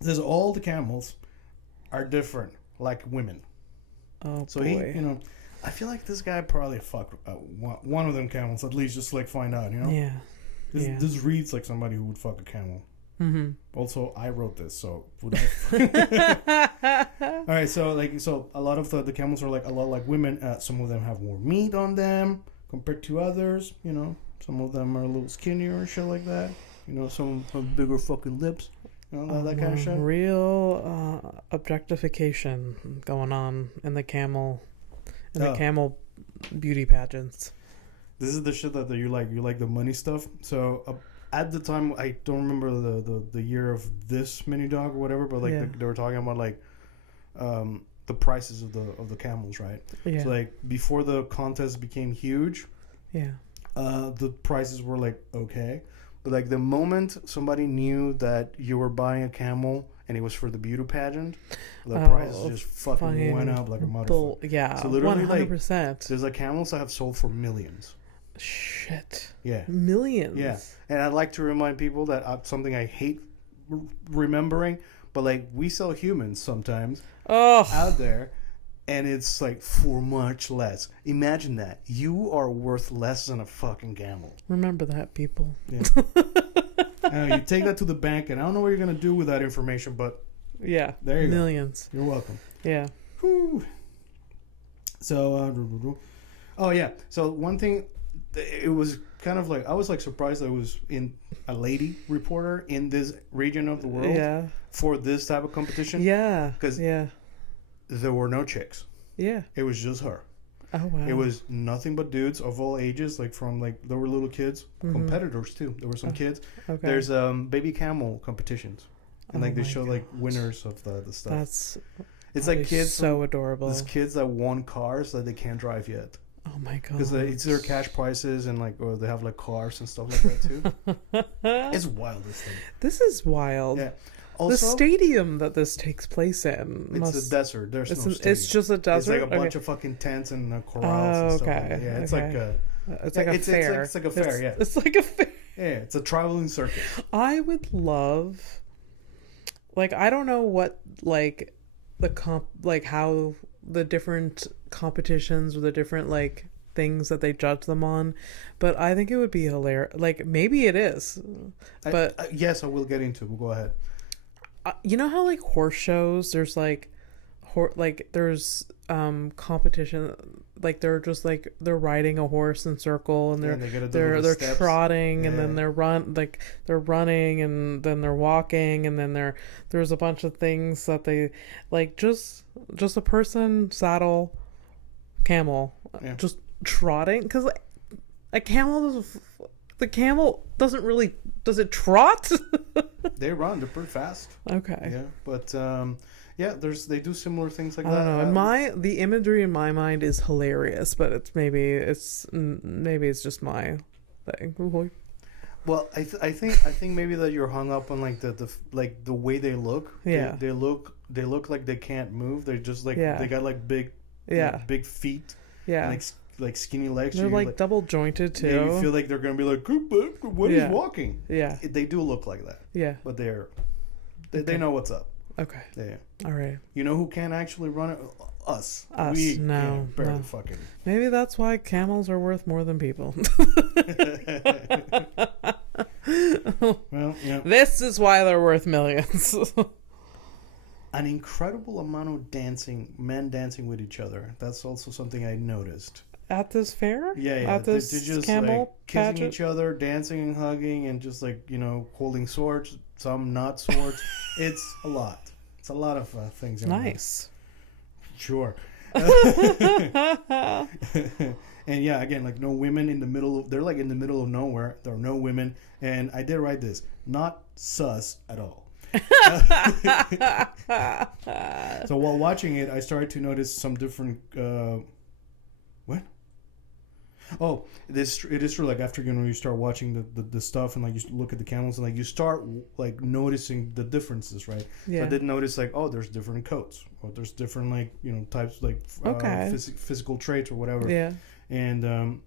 says all the camels are different, like women. Oh So boy. he, you know, I feel like this guy probably fucked one of them camels, at least just like find out, you know? Yeah. This reads like somebody who would fuck a camel. Mm-hmm. Also, I wrote this, so would I? All right, so a lot of the camels are like a lot like women. Some of them have more meat on them compared to others. You know, some of them are a little skinnier and shit like that. You know, some have bigger fucking lips. You know, that kind of shit. Real objectification going on in the camel beauty pageants. This is the shit that you like. You like the money stuff. So at the time, I don't remember the year of this mini dog or whatever, but like they were talking about like the prices of the camels, right? Yeah. So like before the contest became huge, Yeah. the prices were like okay, but like the moment somebody knew that you were buying a camel and it was for the beauty pageant, the prices just fucking went up like a motherfucker. Yeah. So literally 100%. There's like camels that have sold for millions. Shit. Yeah. Millions. Yeah. And I'd like to remind people that something I hate remembering, but like we sell humans sometimes out there, and it's like for much less. Imagine that. You are worth less than a fucking camel. Remember that, people. Yeah. I know, you take that to the bank, and I don't know what you're going to do with that information, but Yeah. there you Millions. go. You're welcome. Yeah. Whew. So, oh yeah. So one thing, it was kind of like, I was like surprised that it was in a lady reporter in this region of the world for this type of competition. Yeah. Because there were no chicks. Yeah. It was just her. Oh, wow. It was nothing but dudes of all ages, like from like, there were little kids, competitors too. There were some kids. Okay. There's baby camel competitions. And like they show like winners of the stuff. It's That'd like be kids. so adorable. There's kids that won cars that they can't drive yet. Oh my god. Because it's their cash prizes and like, or they have like cars and stuff like that too. It's wild, this thing. This is wild. Yeah. The Also, stadium that this takes place in it's a desert. There's no stadium. It's just a desert. It's like a bunch of fucking tents and corrals and stuff. Like that. Yeah, it's like a. It's like a fair. It's like a fair. Yeah. It's like a fair. Yeah, it's a traveling circus. I would love, like, I don't know what, like, how the different competitions or the different, like, things that they judge them on, but I think it would be hilarious. Like, maybe it is, but yes, I will get into it. We'll go ahead. You know how, like, horse shows, there's, like, there's competition, like they're just like they're riding a horse in circle and they're trotting and then they're running and then they're walking and then there's a bunch of things that they like just a person, saddle, camel, just trotting, because the camel doesn't really, does it trot? They run, they're pretty fast. Okay. Yeah, but yeah, they do similar things like I that. don't know. The imagery in my mind is hilarious, but it's maybe it's just my thing. Well, I think maybe that you're hung up on like the way they look. Yeah. They look like they can't move. They're just like they got like big big feet. Yeah. Like skinny legs. They're like double jointed too. Yeah, you feel like they're gonna be like, what is walking? Yeah. They do look like that. Yeah. But they know what's up. Okay. Yeah. All right. You know who can't actually run it? Us. No. Fucking. Maybe that's why camels are worth more than people. Well, yeah. This is why they're worth millions. An incredible amount of men dancing with each other. That's also something I noticed. At this fair? Yeah. At this they're just camel like kissing pageant? each other, dancing and hugging, and just like, holding swords, some not swords. It's a lot. It's a lot of things. Nice. Sure. And yeah, again, like no women in the middle they're like in the middle of nowhere. There are no women. And I did write this. Not sus at all. So while watching it, I started to notice some different what? Oh, it is true. Like after you start watching the stuff and like you look at the camels and like you start like noticing the differences, right? Yeah. So I did notice like, oh, there's different coats, or there's different like types like physical traits or whatever. Yeah. And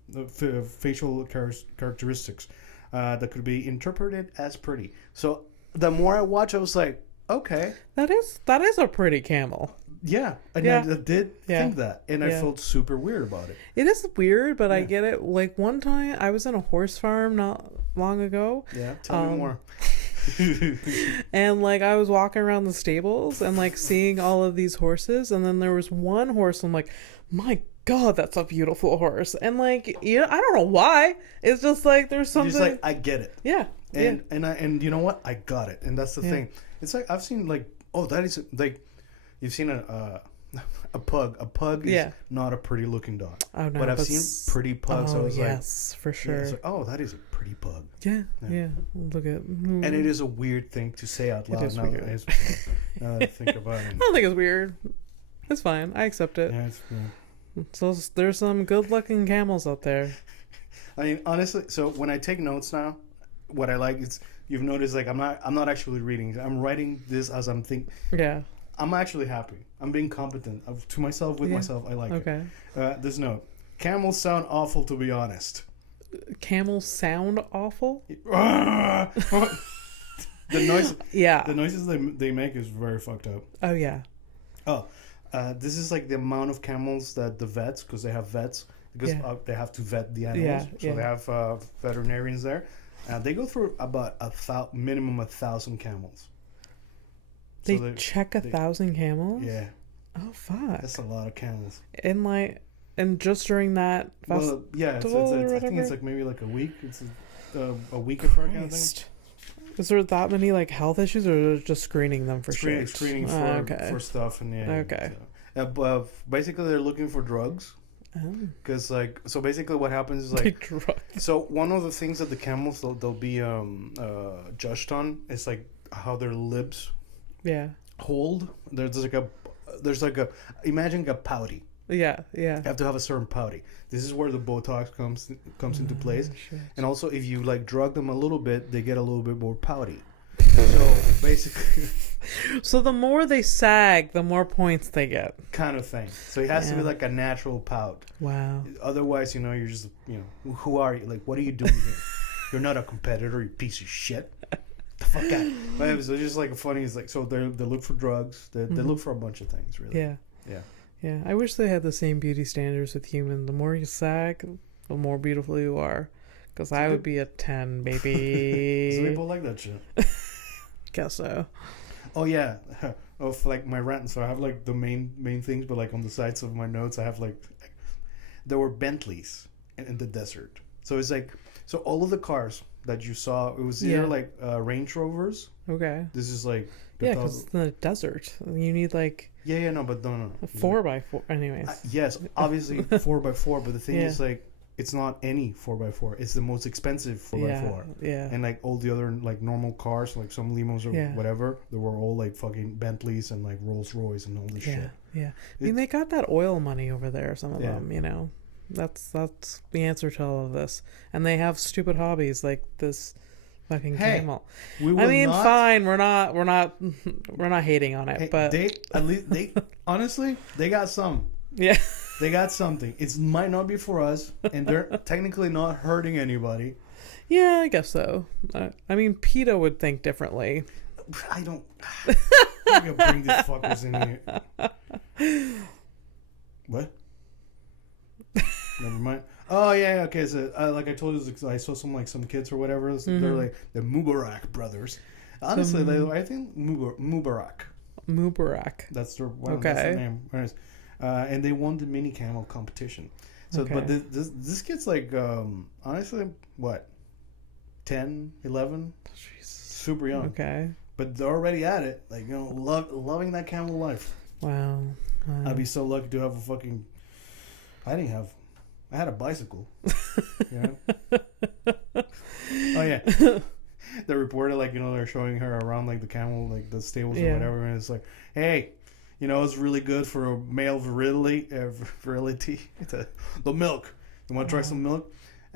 facial characteristics that could be interpreted as pretty. So the more I watch, I was like, okay, that is a pretty camel. Yeah, and I did think that, and I felt super weird about it. It is weird, but I get it. Like one time, I was in a horse farm not long ago. Yeah, tell me more. And like I was walking around the stables and like seeing all of these horses, and then there was one horse. I'm like, my God, that's a beautiful horse. And like, I don't know why. It's just like there's something. Just like I get it. Yeah. And you know what? I got it, and that's the thing. It's like I've seen like, oh, that is like. You've seen a pug. A pug is not a pretty looking dog. Oh no, but I've seen pretty pugs. Oh, I was yes, for sure. It's like, oh, that is a pretty pug. Yeah. Look at. And it is a weird thing to say out loud. Now that I think about it. I don't think it's weird. It's fine. I accept it. Yeah, it's weird. So there's some good-looking camels out there. I mean, honestly, so when I take notes now, what I like is you've noticed like I'm not actually reading. I'm writing this as I'm thinking. Yeah. I'm actually happy. I'm being competent to myself, with myself. I like it. This note. Camels sound awful, to be honest. Camels sound awful? The noise. Yeah. The noises they make is very fucked up. Oh, yeah. Oh, this is like the amount of camels that the vets, because they have vets, because they have to vet the animals. So they have veterinarians there. They go through about minimum 1,000 camels. They check 1,000 camels? Yeah. Oh, fuck. That's a lot of camels. And just during that festival? Well, yeah. I think it's like maybe like a week. It's a week of kind of thing. Is there that many like health issues, or just screening them for screening for stuff and but basically they're looking for drugs. Because so basically what happens is like so one of the things that the camels they'll be judged on is like how their lips hold. There's like there's like a imagine a pouty. Yeah. You have to have a certain pouty. This is where the Botox comes into place. Shit. And also, if you like drug them a little bit, they get a little bit more pouty. So basically, So the more they sag, the more points they get. kind of thing. So it has to be like a natural pout. Wow. Otherwise, you're just, who are you? Like, what are you doing here? You're not a competitor, you piece of shit. The fuck out. But it was just like funny. It's like, so they look for drugs. They look for a bunch of things, really. Yeah. Yeah. Yeah. I wish they had the same beauty standards with humans. The more you sag, the more beautiful you are. Because I would be a 10, baby. Some people like that shit. Guess so. Oh yeah, of like my rant. So I have like the main things, but like on the sides of my notes, I have like there were Bentleys in the desert. So it's like all of the cars that you saw, it was either like Range Rovers. Okay. This is like Yeah, because in the desert, you need like no, but no. a 4x4. Anyways. Yes, obviously 4x4, but the thing is like it's not any 4x4. It's the most expensive 4x4. Yeah. And like all the other like normal cars, like some limos or whatever, they were all like fucking Bentleys and like Rolls Royce and all this shit. Yeah. I mean, they got that oil money over there. Some of them, That's the answer to all of this. And they have stupid hobbies like this fucking camel. Fine. We're not hating on it, but they honestly they got some. Yeah. They got something. It might not be for us, and they're technically not hurting anybody. Yeah, I guess so. I mean, PETA would think differently. I don't. I'm gonna bring these fuckers in here. What? Never mind. Oh yeah, okay. So like I told you, I saw some kids or whatever. They're like the Mubarak brothers. Honestly, I think Mubarak. That's their that's their name. Anyways, and they won the mini camel competition. So, but this kid's like, honestly, what, 10, 11? Jeez. Super young. Okay. But they're already at it. Like, loving that camel life. Wow. I'd be so lucky to have a fucking... I had a bicycle. Oh, yeah. The reporter, like, they're showing her around, like, the camel, like, the stables or whatever. And it's like, hey... it's really good for a male virility. The milk. You want to try some milk?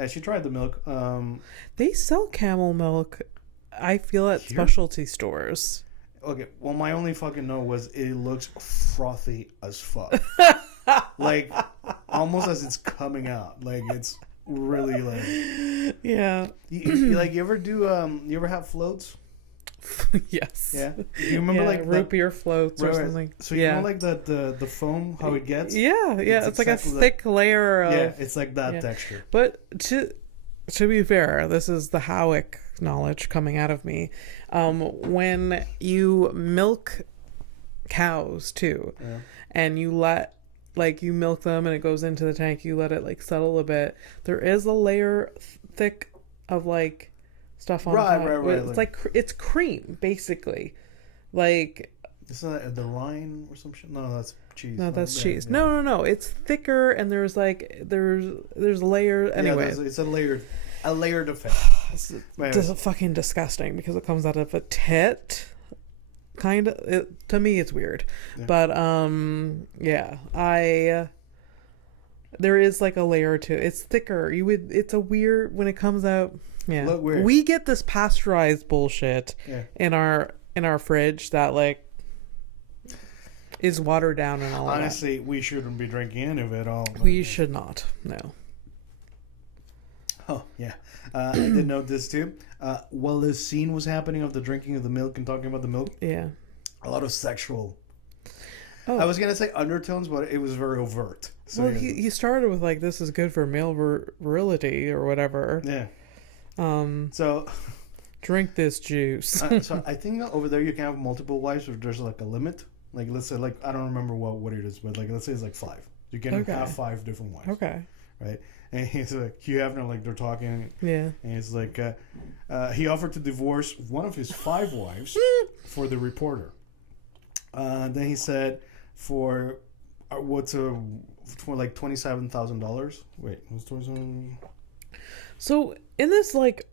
She tried the milk. They sell camel milk, I feel, at specialty stores. Okay, well, my only fucking note was it looks frothy as fuck. Like, almost as it's coming out. Like, it's really like... Yeah. You ever do... you ever have floats? Yes. Yeah. You remember like root beer floats or something. So you know like the foam, how it gets? Yeah. It's like a thick layer of... Yeah, it's like that texture. But to be fair, this is the Howick knowledge coming out of me. When you milk cows too, and you let you milk them and it goes into the tank, you let it like settle a bit, there is a layer thick of like stuff on top. Right. It's like it's cream basically, like. Is that the rind or some shit? No, that's cheese. No, that's cheese. Yeah. No. It's thicker, and there's a layer. Anyway, it's a layered effect. It's fucking disgusting because it comes out of a tit. Kind of. To me, it's weird, but there is like a layer to it. It's thicker. It's a weird when it comes out. Yeah, we get this pasteurized bullshit in our fridge that like is watered down and all. Honestly, we shouldn't be drinking any of it all. We should not. No. Oh yeah, I did note this too. While the scene was happening of the drinking of the milk and talking about the milk, a lot of sexual. I was gonna say undertones, but it was very overt. So, well, he started with like, "This is good for male virility" or whatever. Yeah. So drink this juice. So I think over there you can have multiple wives, or there's like a limit. Like let's say, like I don't remember what it is, but like let's say it's like 5. You can have 5 different wives. Okay. Right. And he's like, Hugh Hefner, like they're talking. Yeah. And he's like, he offered to divorce one of his 5 wives for the reporter. Then he said for like $27,000. Wait, what's $27,000? So in this like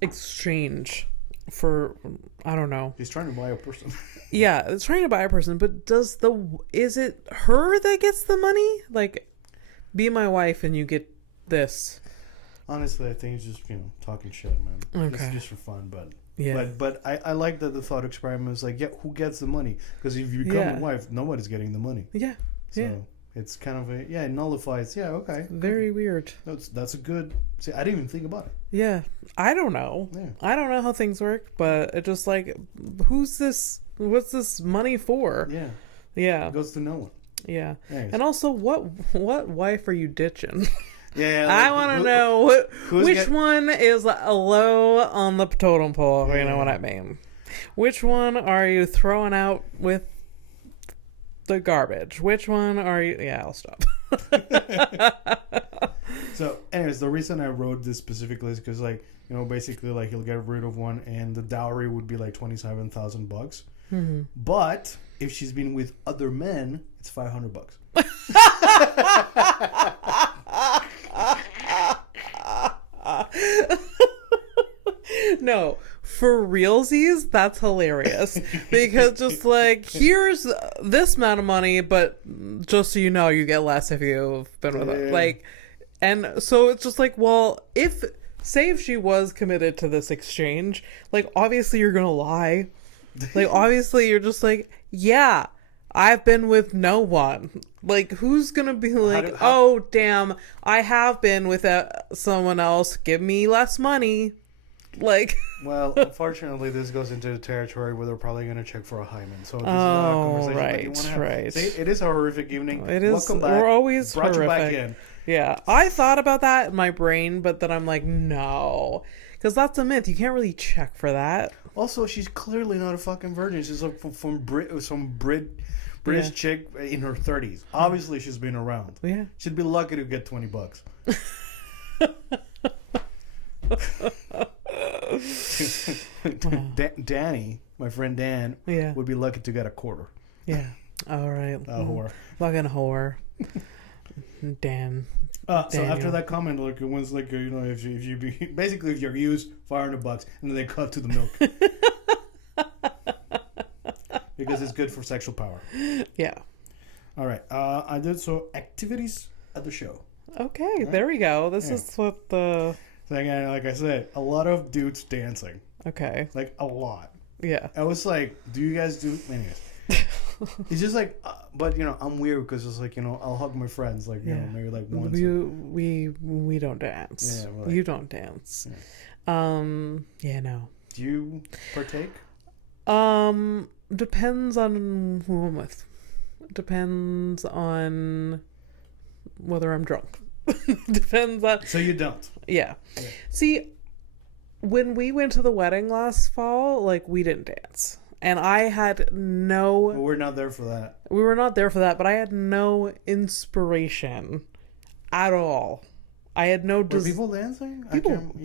exchange for, I don't know. He's trying to buy a person. Yeah, it's trying to buy a person, but is it her that gets the money? Like, be my wife and you get this. Honestly, I think it's just, talking shit, man. Okay. Just for fun, but... Yeah. But I like that the thought experiment is like, yeah, who gets the money? Because if you become a wife, nobody's getting the money. Yeah. So it's kind of it nullifies. Yeah, okay. Very weird. That's a good... See, I didn't even think about it. Yeah. I don't know. Yeah. I don't know how things work, but it just like, who's this? What's this money for? Yeah. Yeah. It goes to no one. Yeah. Anyways. And also, what wife are you ditching? Yeah. I want to know which one is low on the totem pole. You know what I mean? Which one are you throwing out with the garbage? Which one are you? Yeah, I'll stop. So, anyways, the reason I wrote this specifically is because, basically, he'll get rid of one, and the dowry would be like $27,000. Mm-hmm. But if she's been with other men, it's $500. No, for realsies, that's hilarious. Because just here's this amount of money, but just so you know, you get less if you've been with it. And so it's just well, say if she was committed to this exchange, obviously you're gonna lie. Obviously you're just yeah, I've been with no one. Who's gonna be oh damn, I have been with someone else, give me less money. Well, unfortunately, this goes into the territory where they're probably going to check for a hymen. So this is not a conversation that you want to have. Right. See, it is a horrific evening. It is. Welcome back. We're always brought horrific. You back in. Yeah, I thought about that in my brain, but then I'm no, because that's a myth. You can't really check for that. Also, she's clearly not a fucking virgin. She's some British chick in her 30s. Obviously, she's been around. Yeah, she'd be lucky to get $20. Danny, my friend Dan, would be lucky to get a quarter. Yeah. All right. A whore. Fucking whore. Dan. So after that comment, it was if you use $500 and then they cut to the milk because it's good for sexual power. Yeah. All right. I did activities at the show. Okay, right? There we go. This is what the... Again, like I said, a lot of dudes dancing. Okay. A lot. Yeah. I was do you guys do... Anyways. It's just but I'm weird because it's I'll hug my friends maybe once. We don't dance. Yeah, you don't dance. Yeah. No. Do you partake? Depends on who I'm with. Depends on whether I'm drunk. Depends on... So you don't? Yeah. See, when we went to the wedding last fall, we didn't dance. And I had no... Well, we're not there for that. We were not there for that, but I had no inspiration at all. I had no... Were people dancing?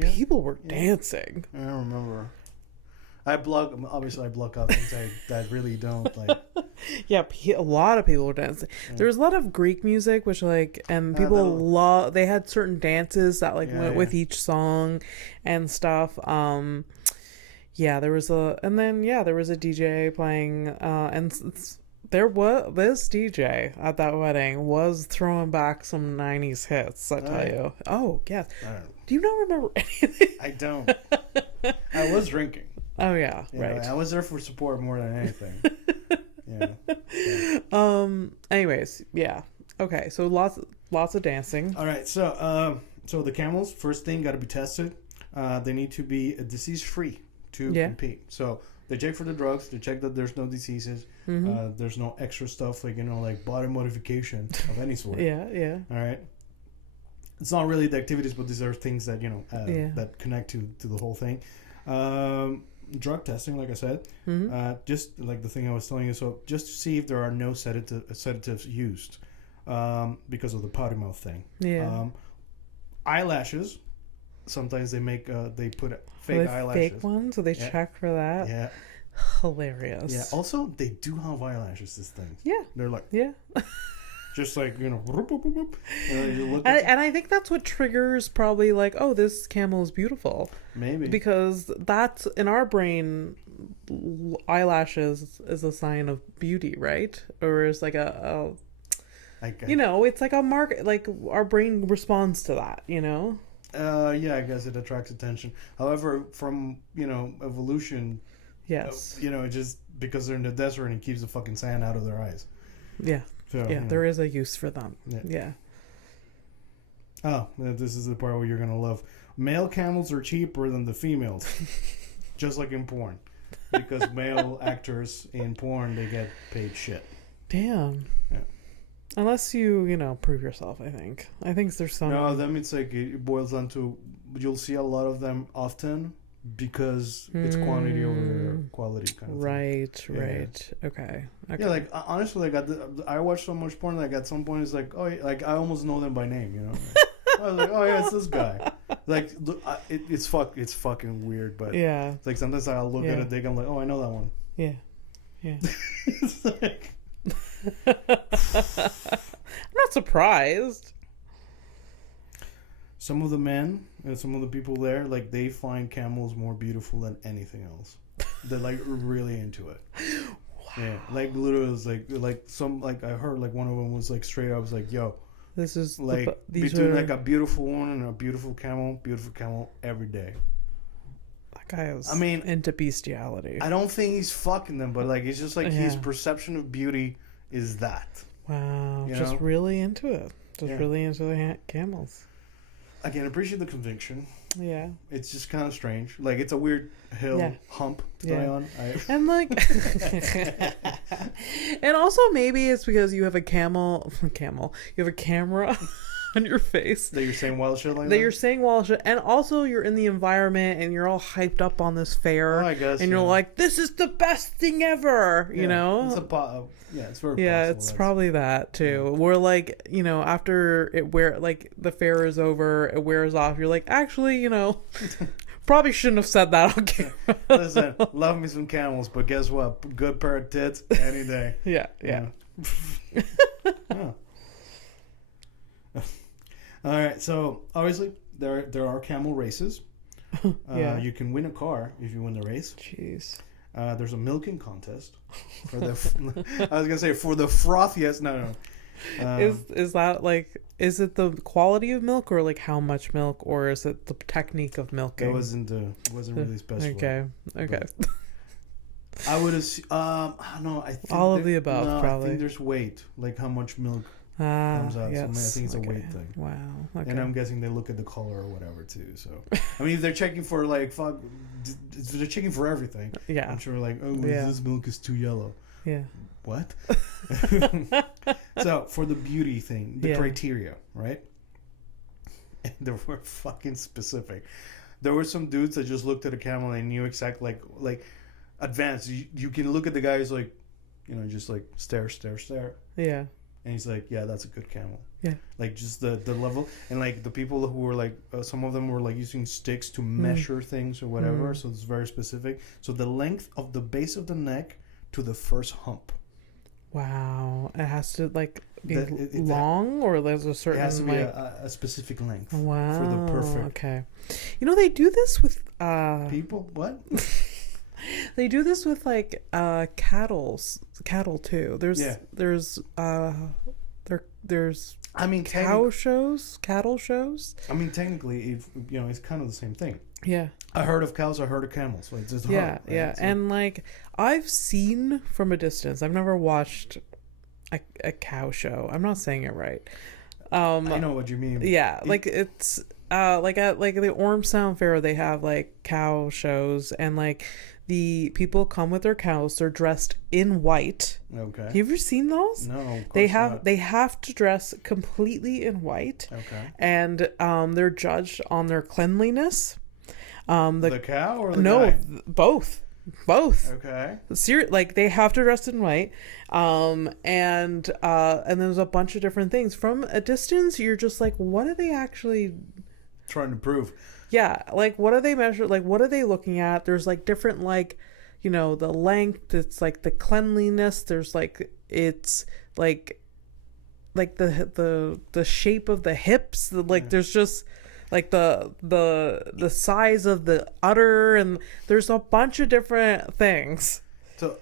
People were dancing. I don't remember. Obviously I block out things that really don't Yeah, a lot of people were dancing. Yeah. There was a lot of Greek music, which and people they had certain dances that went with each song and stuff. There was a DJ playing, and this DJ at that wedding was throwing back some 90s hits, I tell you. Oh, yes. Do you not remember anything? I don't. I was drinking. Oh, yeah, right. I was there for support more than anything. Anyways, yeah. Okay, so lots of dancing. All right, so the camels, first thing, got to be tested. They need to be disease-free to compete. So they check for the drugs. They check that there's no diseases. Mm-hmm. There's no extra stuff body modification of any sort. Yeah. All right. It's not really the activities, but these are things that that connect to the whole thing. Drug testing, like I said, just like the thing I was telling you. So just to see if there are no sedatives used, because of the potty mouth thing. Yeah. Eyelashes. Sometimes they put fake eyelashes. Fake ones, so they check for that. Yeah. Hilarious. Yeah. Also, they do have eyelashes. This thing. Yeah. They're just like, whoop, whoop, whoop, whoop. You look And I think that's what triggers probably like, oh, this camel is beautiful. maybe. Because that's in our brain, eyelashes is a sign of beauty, right? Or it's like Like, it's like a mark, like our brain responds to that, yeah, I guess it attracts attention. However, from, evolution, Yes. just because they're in the desert and it keeps the fucking sand out of their eyes. Yeah. So, Yeah, there is a use for them. Yeah. Oh, this is the part where you're going to love. Male camels are cheaper than the females. Just like in porn. Because male actors in porn, they get paid shit. Damn. Yeah. Unless you, prove yourself, I think. I think there's some... No, that means like it boils down to, you'll see a lot of them often because it's quantity over quality kind of thing. Right. Okay. Yeah, like honestly, like I watch so much porn, like at some point it's like, oh, like I almost know them by name, I was like, oh yeah, it's this guy. Like it's fucking weird, but yeah, like sometimes I'll look at a dick, I'm like, oh, I know that one. Yeah. It's like... I'm not surprised. Some of the men and some of the people there, like they find camels more beautiful than anything else. They're like really into it. Wow. Yeah, like literally, it was like some like I heard like one of them was like straight up was like, yo, this is like between like a beautiful woman and a beautiful camel every day. That guy is, I mean, into bestiality. I don't think he's fucking them, but like it's just like his perception of beauty is that. Wow, just really into it. Really into the camels. I can appreciate the conviction. Yeah. It's just kind of strange. Like, it's a weird hill hump to die on. And, like... and also, maybe it's because you have a camel... You have a camera on your face. That you're saying wild shit like that? That you're saying wild shit. And also, you're in the environment, and you're all hyped up on this fair. Oh, I guess, and you're like, this is the best thing ever, you know? It's it's very possible. Yeah, it's probably that, too. We're like, after the fair is over, it wears off, you're like, actually, probably shouldn't have said that on camera. Listen, love me some camels, but guess what? Good pair of tits any day. Yeah. All right, so obviously there are camel races. You can win a car if you win the race. Jeez. There's a milking contest for the. I was gonna say for the frothiest. No. Is that like? Is it the quality of milk or like how much milk, or is it the technique of milking? It wasn't really specified. Okay. I would assume. I don't know. I think all of the above. No, probably. I think there's weight, like how much milk comes out. Yes. So I think it's a weight thing. Wow. Okay. And I'm guessing they look at the color or whatever too. So I mean, if they're checking for like they're checking for everything. Yeah. I'm sure like, this milk is too yellow. Yeah. What? So for the beauty thing, the criteria, right? And they were fucking specific. There were some dudes that just looked at a camel and knew exactly like advanced. You can look at the guy who's like, just like stare. Yeah. And he's like, yeah, that's a good camel. Yeah. Like just the level, and like the people who were like, some of them were like using sticks to measure things or whatever. So it's very specific. So the length of the base of the neck to the first hump. Wow. It has to like be long, or there's a certain... It has to be a specific length. Wow. For the perfect... Okay. They do this with... People? What? They do this with like cattle too. There's cattle shows. I mean, technically, it's kind of the same thing. Yeah. A herd of cows, a herd of camels. Like, just yeah, herd, right? yeah. So, and like I've seen from a distance. I've never watched a cow show. I'm not saying it right. I know what you mean. Yeah, like it's like at like the Ormstown Fair, they have like cow shows, and like the people come with their cows. They're dressed in white. Okay. Have you ever seen those? No. Of course not. They have to dress completely in white. Okay. And they're judged on their cleanliness. The cow or the guy? Both. Okay. Like they have to dress in white, and there's a bunch of different things. From a distance, you're just like, what are they actually trying to prove? Yeah, like what do they measure? Like what are they looking at? There's like different like, the length. It's like the cleanliness. There's like it's like like the shape of the hips, like there's just like the size of the udder, and there's a bunch of different things. So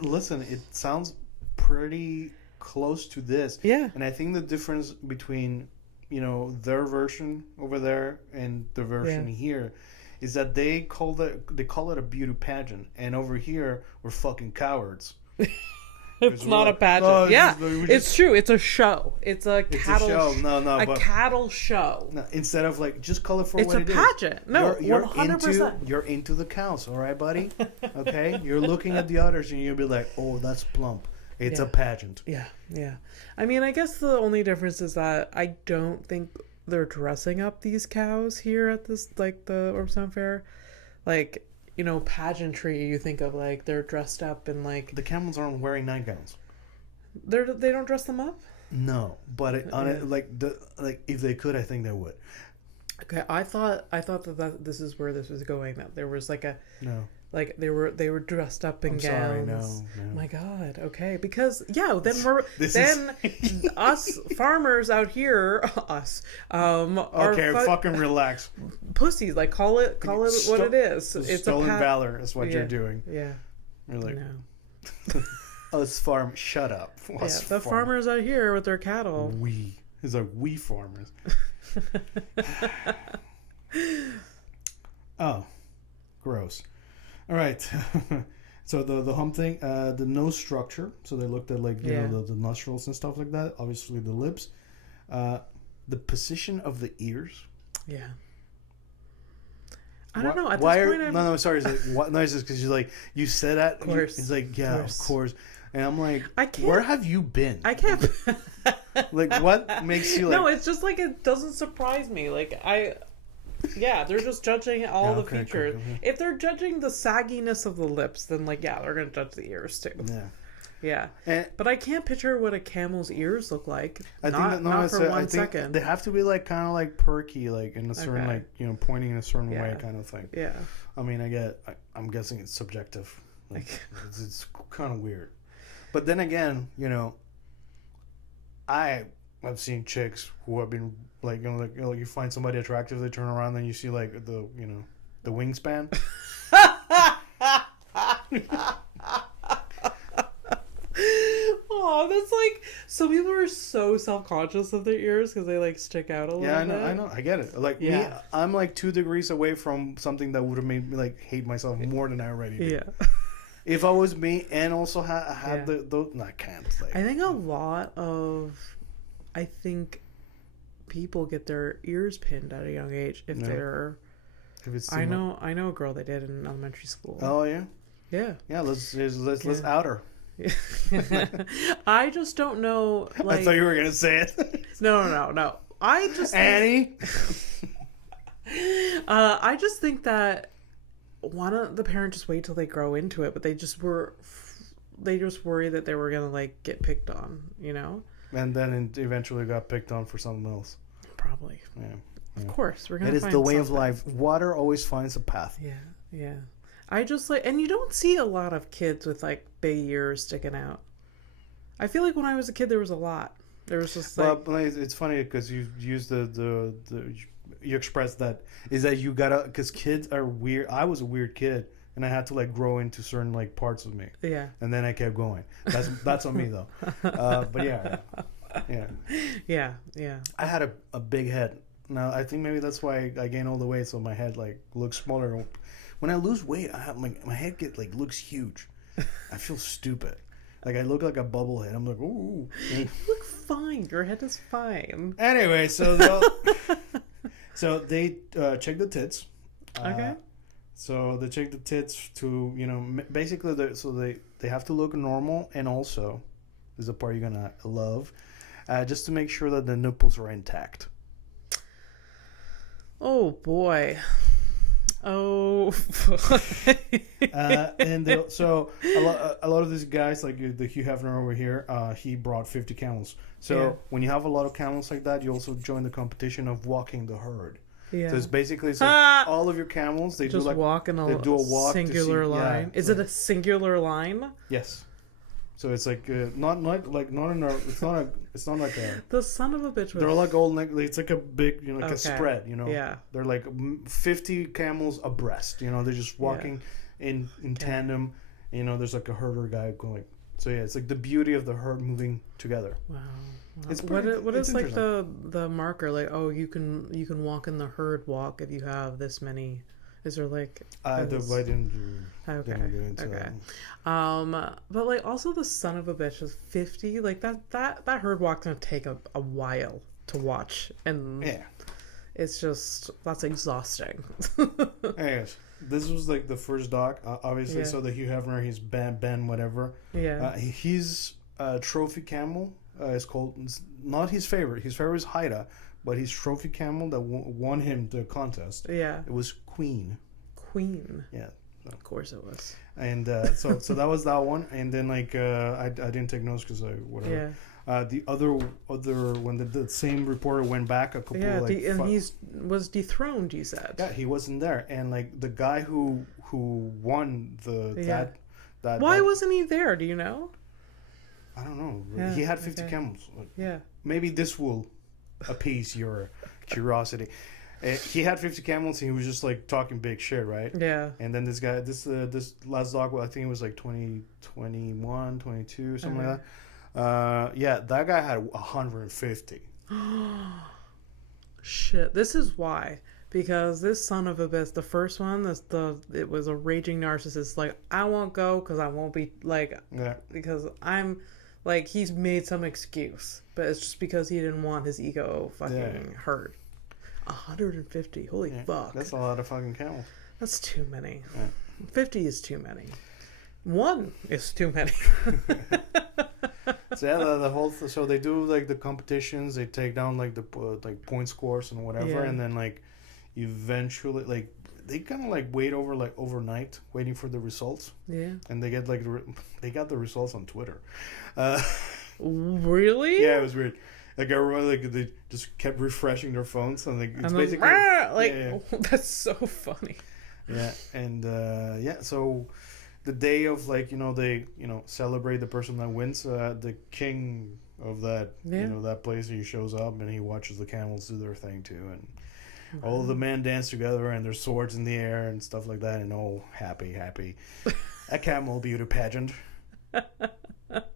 listen, it sounds pretty close to this. Yeah. And I think the difference between, their version over there and the version here is that they call it a beauty pageant, and over here we're fucking cowards. It's not a pageant. It's true. It's a show. It's a cattle show. No, cattle show. No, instead of like just call it for what it is. It's a pageant. No, you're 100%. You're into the cows, all right, buddy? Okay, you're looking at the others and you'll be like, oh, that's plump. It's a pageant. Yeah. I mean, I guess the only difference is that I don't think they're dressing up these cows here at this, like, the Orpstown Fair. Like, pageantry, you think of like they're dressed up in like... The camels aren't wearing nightgowns. They don't dress them up? No, but if they could, I think they would. Okay, I thought that this is where this was going. That there was like no. Like they were dressed up in gowns. Sorry, no. My God. Okay, because then us farmers out here, fucking relax. Pussies, like call it what it is. It's stolen valor is what you're doing. Yeah. You're like, no. Us farm. Shut up. The farmers out here with their cattle. It's like we farmers. Oh, gross. All right. So the hump thing, the nose structure. So they looked at like the nostrils and stuff like that. Obviously the lips, the position of the ears. Yeah. I don't know. At this point, no, sorry. It's just because you said that. Of course. It's like, of course. And I'm like, I can't. Where have you been? I can't. Like, what makes you like? No, it's just like it doesn't surprise me. Like they're just judging all the features. Cool. If they're judging the sagginess of the lips, then they're gonna judge the ears too. Yeah. But I can't picture what a camel's ears look like. Not for 1 second. They have to be like kind of like perky, like in a certain pointing in a certain way kind of thing. Yeah. I mean, I'm guessing it's subjective. Like, it's kind of weird. But then again, I've seen chicks who have been like, you find somebody attractive, they turn around, then you see like the wingspan. Oh, that's like, some people are so self-conscious of their ears because they like stick out a little bit. Yeah, I know, I get it. Like me, I'm like 2 degrees away from something that would have made me like hate myself more than I already do. Yeah. If I was me and also had the no, I can't. Like, I think a lot of, people get their ears pinned at a young age if they're. If it's I know a girl that did in elementary school. Oh yeah. Yeah. Yeah. Let's out her. I just don't know. Like, I thought you were gonna say it. No. I just Annie. I just think that why don't the parents just wait till they grow into it? But they just worry that they were gonna like get picked on, And then eventually got picked on for something else. Probably. Yeah. Of course, we're gonna. It is the way of life. Water always finds a path. Yeah. I just and you don't see a lot of kids with like big ears sticking out. I feel like when I was a kid, there was a lot. There was just like. Well, it's funny because you use you express that is that you gotta, because kids are weird. I was a weird kid and I had to like grow into certain like parts of me. Yeah. And then I kept going. That's on me though. But yeah. I had a big head. Now I think maybe that's why I gained all the weight, so my head like looks smaller. When I lose weight, my head looks huge. I feel stupid. Like I look like a bubblehead. I'm like, ooh. You look fine. Your head is fine. Anyway, so they check the tits. Okay. So they check the tits to basically they have to look normal, and also this is a part you're gonna love, just to make sure that the nipples are intact. Oh boy. Oh. And so a lot of these guys, like the Hugh Hefner over here, he brought 50 camels. So when you have a lot of camels like that, you also join the competition of walking the herd. Yeah. So it's basically all of your camels, they just do like walk in a walk singular line. Is it a singular line? Yes. So it's like not in a it's not like a The son of a bitch. they're like old it's like a big like Okay. a spread, Yeah. they're like 50 camels abreast, they're just walking in tandem, there's like a herder guy going, so yeah, it's like the beauty of the herd moving together. Wow. It's What it's is like interesting. the marker, like, oh, you can walk in the herd walk if you have this many? Is there like I didn't okay, get into okay. that. But like also the son of a bitch is 50. Like that herd walk's gonna take a while to watch, and Yeah. it's just that's exhausting. Anyways, this was like the first doc, obviously. Yeah. So the Hugh Hefner, he's Ben whatever. Yeah. He's trophy camel is called, it's not his favorite. His favorite is Haida, but his trophy camel that won him the contest. Yeah. It was Queen. Queen. Yeah. Of course it was. And so that was that one. And then like I didn't take notes because whatever. Yeah. The other when the same reporter went back a couple and he's was dethroned, you said. Yeah, he wasn't there, and like the guy who won that why wasn't he there? Do you know? I don't know. Yeah, He had 50 okay. camels. Yeah. Maybe this will appease your curiosity. He had 50 camels and he was just like talking big shit, right? Yeah. And then this guy, this last dog, well, I think it was like 2021, 22, something like that. Yeah, that guy had 150. Shit. This is why. Because this son of a bitch, the first one, it was a raging narcissist. Like, I won't go because I won't be, like, Yeah. because I'm, like, he's made some excuse. But it's just because he didn't want his ego fucking hurt. 150. Holy fuck. That's a lot of fucking camels. That's too many. Yeah. 50 is too many. 1 is too many. So yeah, the whole so they do like the competitions, they take down like the like point scores and whatever, Yeah. and then like eventually like they kind of like wait overnight waiting for the results, Yeah. and they get like they got the results on Twitter. Really? Yeah, it was weird. Like everyone, like they just kept refreshing their phones, and like it's And basically that's so funny. yeah, and so the day of like they celebrate the person that wins, the king of that that place, he shows up and he watches the camels do their thing too, and all of the men dance together and their swords in the air and stuff like that, and happy a Camel Beauty Pageant.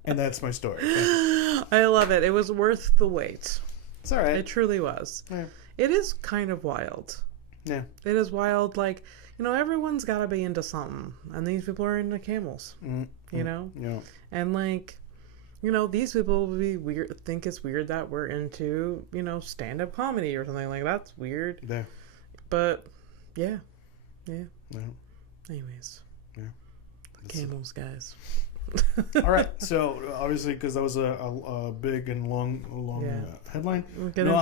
And that's my story. I love it. It was worth the wait. It's all right. It truly was. Yeah. It is kind of wild. Yeah. It is wild. Like, everyone's got to be into something. And these people are into camels. You know? Yeah. And, like, these people would be weird. Think it's weird that we're into, stand-up comedy or something. Like, that's weird. Yeah. But, yeah. Yeah. Yeah. Anyways. Yeah. Camels, guys. All right, so obviously because that was a big and long headline.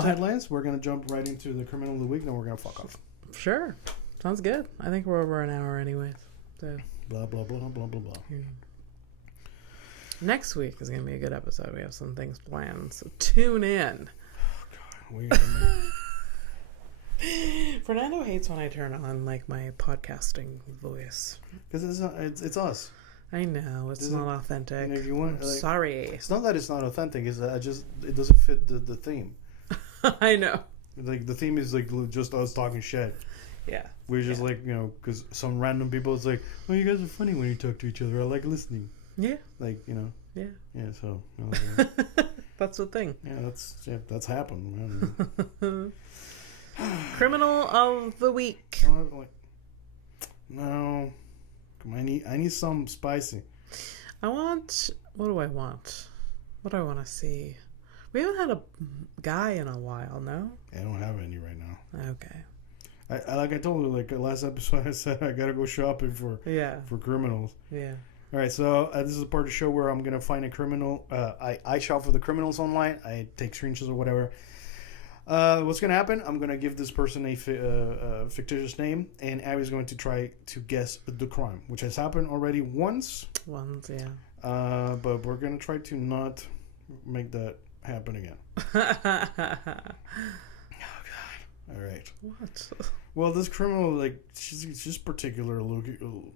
Headlines. We're gonna jump right into the criminal of the week. Then we're gonna fuck off. Sure, sounds good. I think we're over an hour anyways. So Blah blah blah blah blah blah. Next week is gonna be a good episode. We have some things planned, so tune in. Oh, God. Fernando hates when I turn on like my podcasting voice. Because it's us. I know it's not authentic. If you want, like, sorry. It's not that it's not authentic. It's that it doesn't fit the theme. I know. Like the theme is like just us talking shit. Yeah. We're just like because some random people it's like, oh, you guys are funny when you talk to each other. I like listening. Yeah. Like Yeah. Yeah. So. That's the thing. Yeah, that's happened. Criminal of the week. No. I need some spicy. What do I want? What do I want to see? We haven't had a guy in a while, no? I don't have any right now. Okay. I like I told you, like last episode I said I gotta go shopping for criminals. Yeah. All right, so this is the part of the show where I'm gonna find a criminal. I shop for the criminals online. I take screenshots or whatever. What's going to happen? I'm going to give this person a fictitious name, and Abby's going to try to guess the crime, which has happened already once. Yeah. But we're going to try to not make that happen again. Oh, God. All right. What? Well, this criminal, like, she's just particular.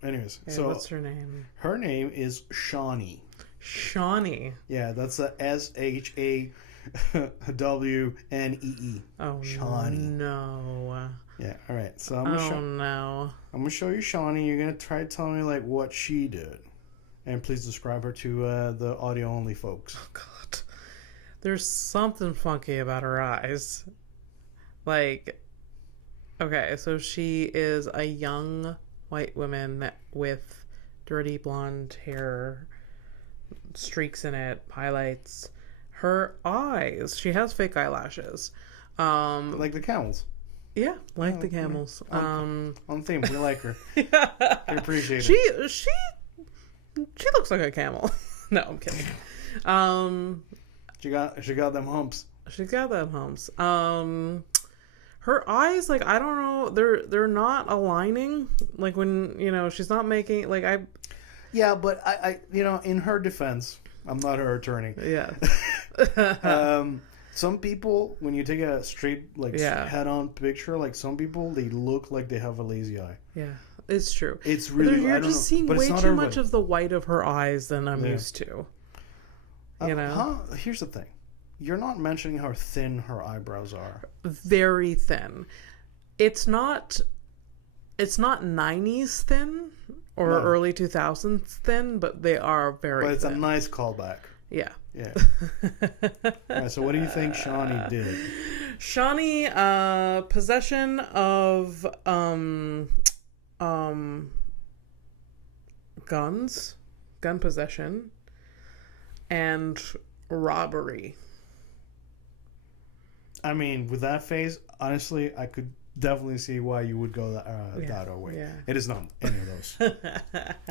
Anyways, Okay, so what's her name? Her name is Shawnee. Shawnee. Yeah, that's a SHAWNEE. Oh, Shawnee. no. Yeah, all right. So no. I'm gonna show you Shawnee. You're gonna try to tell me like what she did, and please describe her to the audio only folks. Oh, God. There's something funky about her eyes. Like, okay, so she is a young white woman with dirty blonde hair, streaks in it, highlights. Her eyes, she has fake eyelashes. Like the camels. Yeah, like the camels. On theme, we like her. Yeah. We appreciate She looks like a camel. No, I'm kidding. She got them humps. She's got them humps. Her eyes, like, I don't know, they're not aligning. Like when, she's not making Yeah, but I in her defense, I'm not her attorney. Yeah. Some people, when you take a straight head-on picture, like some people, they look like they have a lazy eye. Yeah, it's true. It's really you're just seeing way too everybody. much of the white of her eyes than I'm used to. Here's the thing. You're not mentioning how thin her eyebrows are. Very thin. It's not 90s thin or early 2000s thin, but they are very thin. But it's a nice callback. Yeah. Yeah. All right, so what do you think Shawnee did? Shawnee, possession of guns, gun possession, and robbery. I mean, with that face, honestly, I could definitely see why you would go that way. Yeah. It is not any of those. All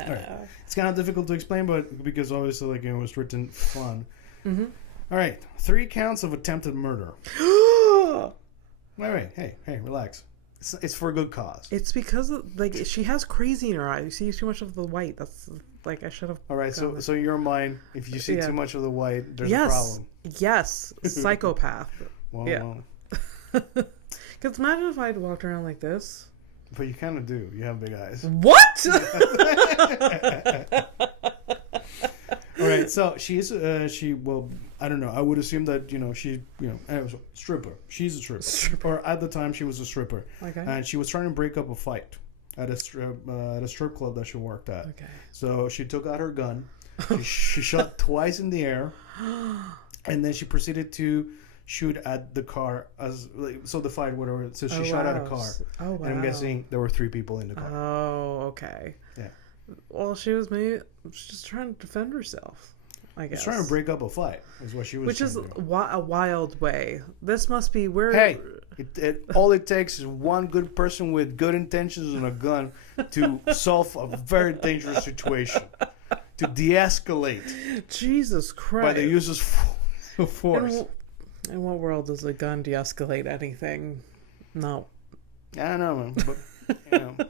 right. It's kind of difficult to explain, but because obviously, it was written fun. Mm-hmm. All right. 3 counts of attempted murder. Wait. Hey, relax. It's for a good cause. It's because she has crazy in her eyes. You see too much of the white. That's I should have. All right. So in your mind, if you see too much of the white, there's a problem. Yes. Psychopath. Well, yeah. Because imagine if I'd walked around like this. But you kind of do. You have big eyes. What? All right. So she's well, I don't know. I would assume that she stripper. She's a stripper. Or at the time she was a stripper. Okay. And she was trying to break up a fight at a strip club that she worked at. Okay. So she took out her gun. She shot twice in the air, and then she proceeded to shoot at the car the fight whatever. So she shot at a car. Oh wow! And I'm guessing there were 3 people in the car. Oh okay. Yeah. Well, she was just trying to defend herself. I guess. She's trying to break up a fight is what she was. Which is a wild way. This must be where. Hey, all it takes is one good person with good intentions and a gun to solve a very dangerous situation, to de-escalate. Jesus Christ! By the use of force. In what world does a gun de-escalate anything? No. I don't know, man. But,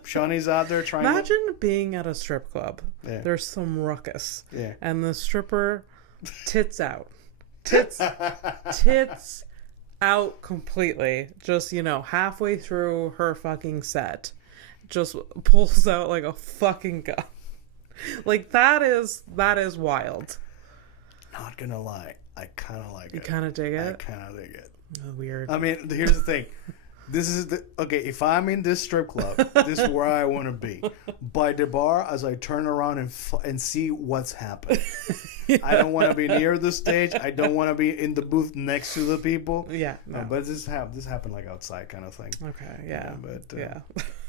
Shawnee's out there trying. Imagine being at a strip club. Yeah. There's some ruckus. Yeah. And the stripper, tits out. Tits out completely. Just, halfway through her fucking set. Just pulls out like a fucking gun. Like, that is wild. Not gonna lie. I kind of like it. You kind of dig it? I kind of dig it. Oh, weird. I mean, here's the thing. This is if I'm in this strip club, this is where I want to be. By the bar as I turn around and see what's happening. Yeah. I don't want to be near the stage. I don't want to be in the booth next to the people. Yeah. No. But this happened like outside kind of thing. Okay, yeah. But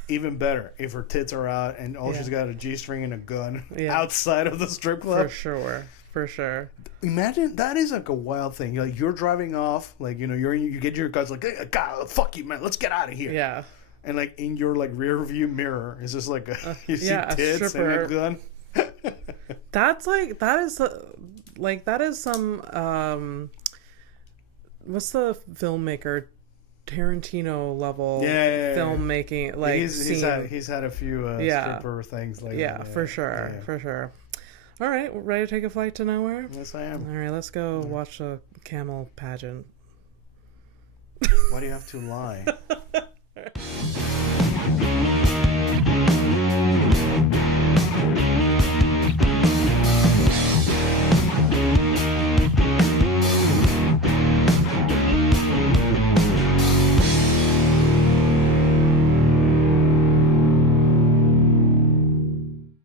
even better if her tits are out and all she's got a G-string and a gun outside of the strip club. For sure. Imagine that is like a wild thing. You're driving off, you get your guys like, hey, God, fuck you, man, let's get out of here. Yeah. And in your rear view mirror is just you see tits and a gun. That is some what's the filmmaker Tarantino level filmmaking he's had a few stripper things for sure. All right, ready to take a flight to nowhere? Yes, I am. All right, let's go watch a camel pageant. Why do you have to lie?